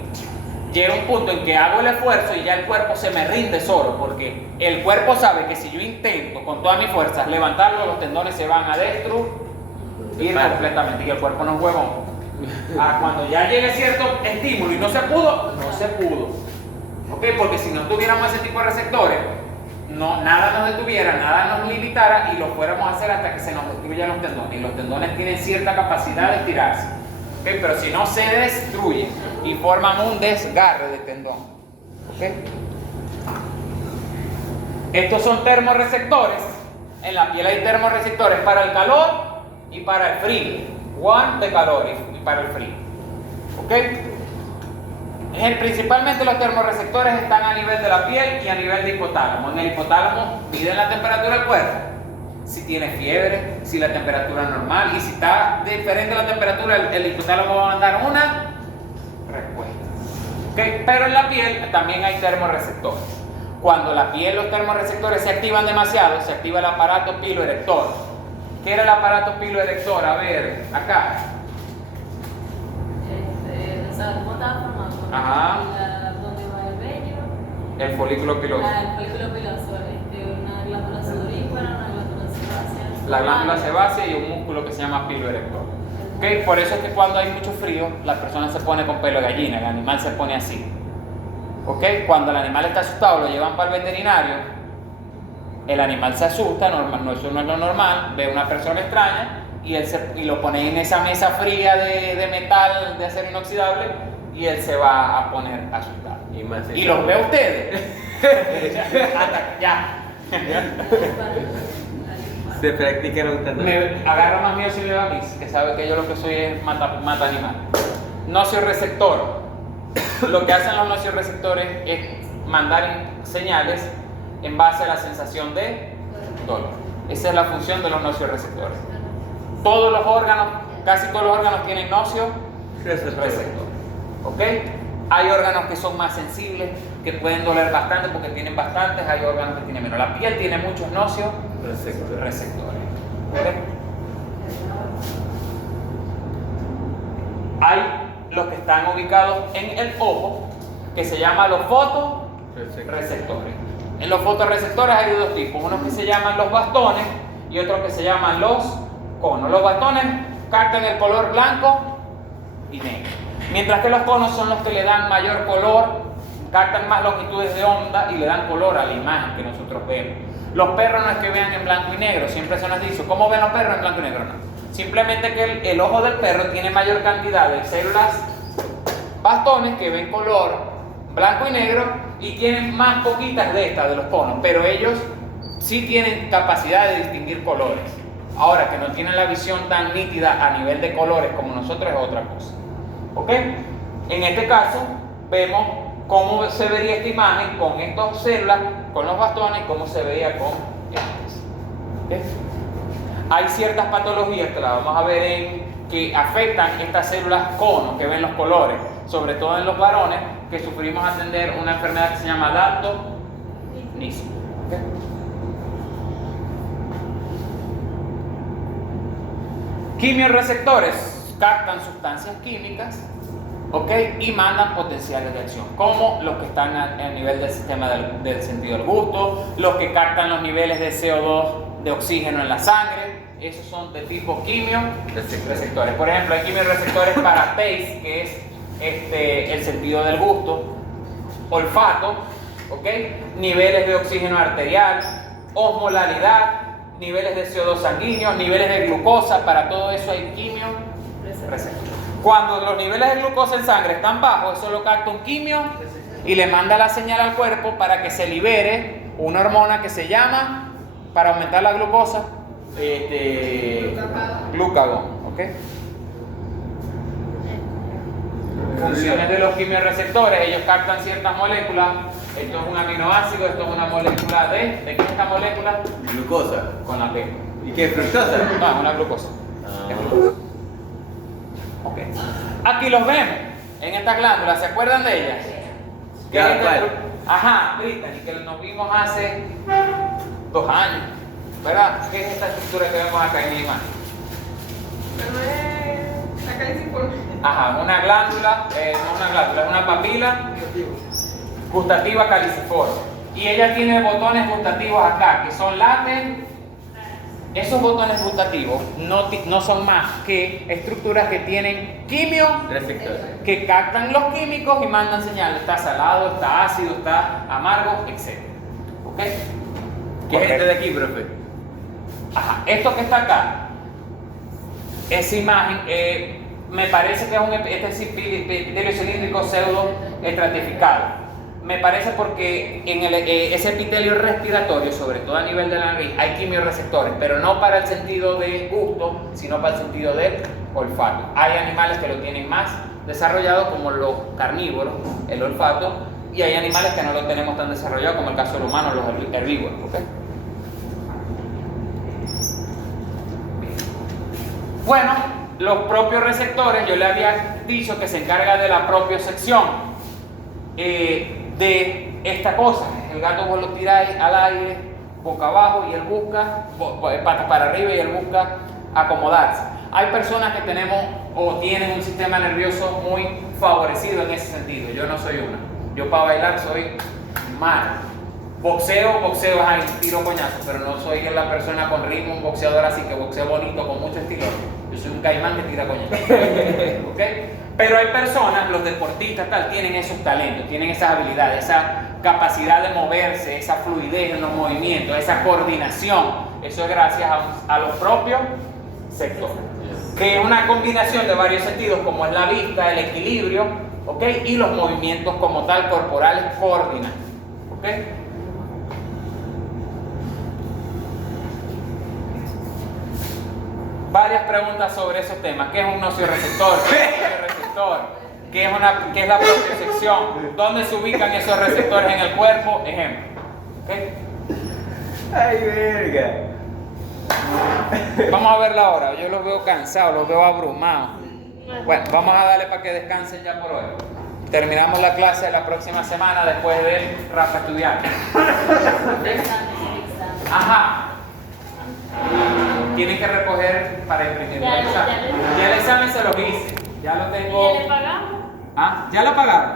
Llega un punto en que hago el esfuerzo y ya el cuerpo se me rinde solo, porque el cuerpo sabe que si yo intento con todas mis fuerzas levantarlo, los tendones se van a destruir completamente, y el cuerpo no es huevón. Cuando ya llegue cierto estímulo y no se pudo, no se pudo. ¿Ok? Porque si no tuviéramos ese tipo de receptores, nada nos detuviera, nada nos limitara, y lo fuéramos a hacer hasta que se nos destruyan los tendones. Y los tendones tienen cierta capacidad de estirarse. ¿Okay? Pero si no, se destruyen y forman un desgarre de tendón. ¿Okay? Estos son termorreceptores. En la piel hay termorreceptores para el calor y para el frío. One de calor y para el frío. ¿Okay? Principalmente los termorreceptores están a nivel de la piel y a nivel de hipotálamo. En el hipotálamo miden la temperatura del cuerpo, si tiene fiebre, si la temperatura es normal, y si está diferente la temperatura, el hipotálamo va a mandar una respuesta. ¿Okay? Pero en la piel también hay termorreceptores. Cuando la piel, los termorreceptores se activan demasiado, se activa el aparato piloerector. ¿Qué era el aparato piloerector? A ver, acá. ¿Cómo está formado? Ajá. ¿Dónde va el vello? El folículo piloso. El folículo piloso, una glándula sudorípara, una glándula sebácea. La glándula sebácea y un músculo que se llama piloerector. ¿Okay? Por eso es que cuando hay mucho frío, la persona se pone con pelo de gallina, el animal se pone así. ¿Okay? Cuando el animal está asustado, lo llevan para el veterinario, el animal se asusta, eso no es lo normal, ve a una persona extraña y lo pone en esa mesa fría de metal, de acero inoxidable, y él se va a poner asustado. Y los ve a ustedes. Ya. Se practica eutanasia. Me agarra más miedo si me va a mí, que sabe que yo lo que soy es mata animal. Nocioreceptor. lo que hacen los nociorreceptores es mandar señales en base a la sensación de dolor. Esa es la función de los nociorreceptores. Todos los órganos, casi todos los órganos tienen nociorreceptores. ¿Ok? Hay órganos que son más sensibles, que pueden doler bastante porque tienen bastantes, hay órganos que tienen menos. La piel tiene muchos nociorreceptores. ¿Ok? Hay los que están ubicados en el ojo, que se llaman los fotorreceptores. En los fotorreceptores hay dos tipos, unos que se llaman los bastones y otros que se llaman los conos. Los bastones captan el color blanco y negro, mientras que los conos son los que le dan mayor color, captan más longitudes de onda y le dan color a la imagen que nosotros vemos. Los perros no es que vean en blanco y negro, siempre se nos dice, ¿cómo ven los perros en blanco y negro? No. Simplemente que el ojo del perro tiene mayor cantidad de células bastones que ven color blanco y negro y tienen más poquitas de estas de los conos, pero ellos sí tienen capacidad de distinguir colores. Ahora, que no tienen la visión tan nítida a nivel de colores como nosotros es otra cosa. ¿Ok? En este caso vemos cómo se vería esta imagen con estas células, con los bastones, cómo se veía con estas. ¿Okay? Hay ciertas patologías que las vamos a ver que afectan estas células cono que ven los colores, sobre todo en los varones que sufrimos atender una enfermedad que se llama daltonismo. ¿Okay? Quimiorreceptores captan sustancias químicas, ¿ok? Y mandan potenciales de acción, como los que están a nivel del sistema del sentido del gusto, los que captan los niveles de CO2 de oxígeno en la sangre. Esos son de tipo quimiorreceptores. Por ejemplo, hay quimiorreceptores para taste, que es el sentido del gusto, olfato, ¿ok? Niveles de oxígeno arterial, osmolaridad, niveles de CO2 sanguíneos, niveles de glucosa. Para todo eso hay quimiorreceptores. Cuando los niveles de glucosa en sangre están bajos, eso lo capta un quimio y le manda la señal al cuerpo para que se libere una hormona que se llama, para aumentar la glucosa, glucagón. ¿Ok? Funciones de los quimiorreceptores: ellos captan ciertas moléculas. Esto es un aminoácido, esto es una molécula ¿de qué es esta molécula? Glucosa. Con la T. ¿Y qué? ¿Fructosa? No, es una glucosa. Ah. Es glucosa. Ok. Aquí los vemos, en estas glándulas. ¿Se acuerdan de ellas? ¿Cuál? Ajá, Brittany, que nos vimos hace 2 años, ¿verdad? ¿Qué es esta estructura que vemos acá en la imagen? Ajá, una glándula, no una glándula, es una papila gustativa caliciforme. Y ella tiene botones gustativos acá, que son látex. Esos botones gustativos no son más que estructuras que tienen Receptores. que captan los químicos y mandan señales. Está salado, está ácido, está amargo, etc. ¿Ok? ¿Qué es este de aquí, profe? Ajá, esto que está acá, esa imagen, me parece que es un epitelio cilíndrico pseudo estratificado. Me parece porque en ese epitelio respiratorio, sobre todo a nivel de la nariz, hay quimiorreceptores, pero no para el sentido de gusto, sino para el sentido de olfato. Hay animales que lo tienen más desarrollado, como los carnívoros, el olfato, y hay animales que no lo tenemos tan desarrollado, como el caso del humano, los herbívoros. ¿Okay? Bueno, los propios receptores, yo le había dicho que se encarga de la propiocepción de esta cosa. El gato vos lo tiráis al aire, boca abajo, y él busca, patas para arriba, y él busca acomodarse. Hay personas que tenemos o tienen un sistema nervioso muy favorecido en ese sentido. Yo no soy una. Yo para bailar soy malo. Boxeo es ahí, tiro coñazo, pero no soy la persona con ritmo, un boxeador así que boxeo bonito, con mucho estilo. Yo soy un caimán que tira coñazo. ¿Okay? Pero hay personas, los deportistas tal, tienen esos talentos, tienen esas habilidades, esa capacidad de moverse, esa fluidez en los movimientos, esa coordinación. Eso es gracias a los propios sectores, que es una combinación de varios sentidos, como es la vista, el equilibrio, ¿ok? Y los movimientos como tal corporales coordinados. ¿Ok? Varias preguntas sobre esos temas. ¿Qué es un nociorreceptor? ¿Qué es un nociorreceptor? ¿Qué es la propriocepción? ¿Dónde se ubican esos receptores en el cuerpo? Ejemplo. ¿Ok? Ay, verga. Vamos a verla ahora. Yo los veo cansados, los veo abrumados. Bueno, vamos a darle para que descansen ya por hoy. Terminamos la clase la próxima semana después de Rafa estudiar. Examen. Ajá. Tienen que recoger para imprimir el examen. Ya el examen se lo hice. Ya lo tengo. ¿Y ya le pagamos? Ah, ¿ya la pagaron?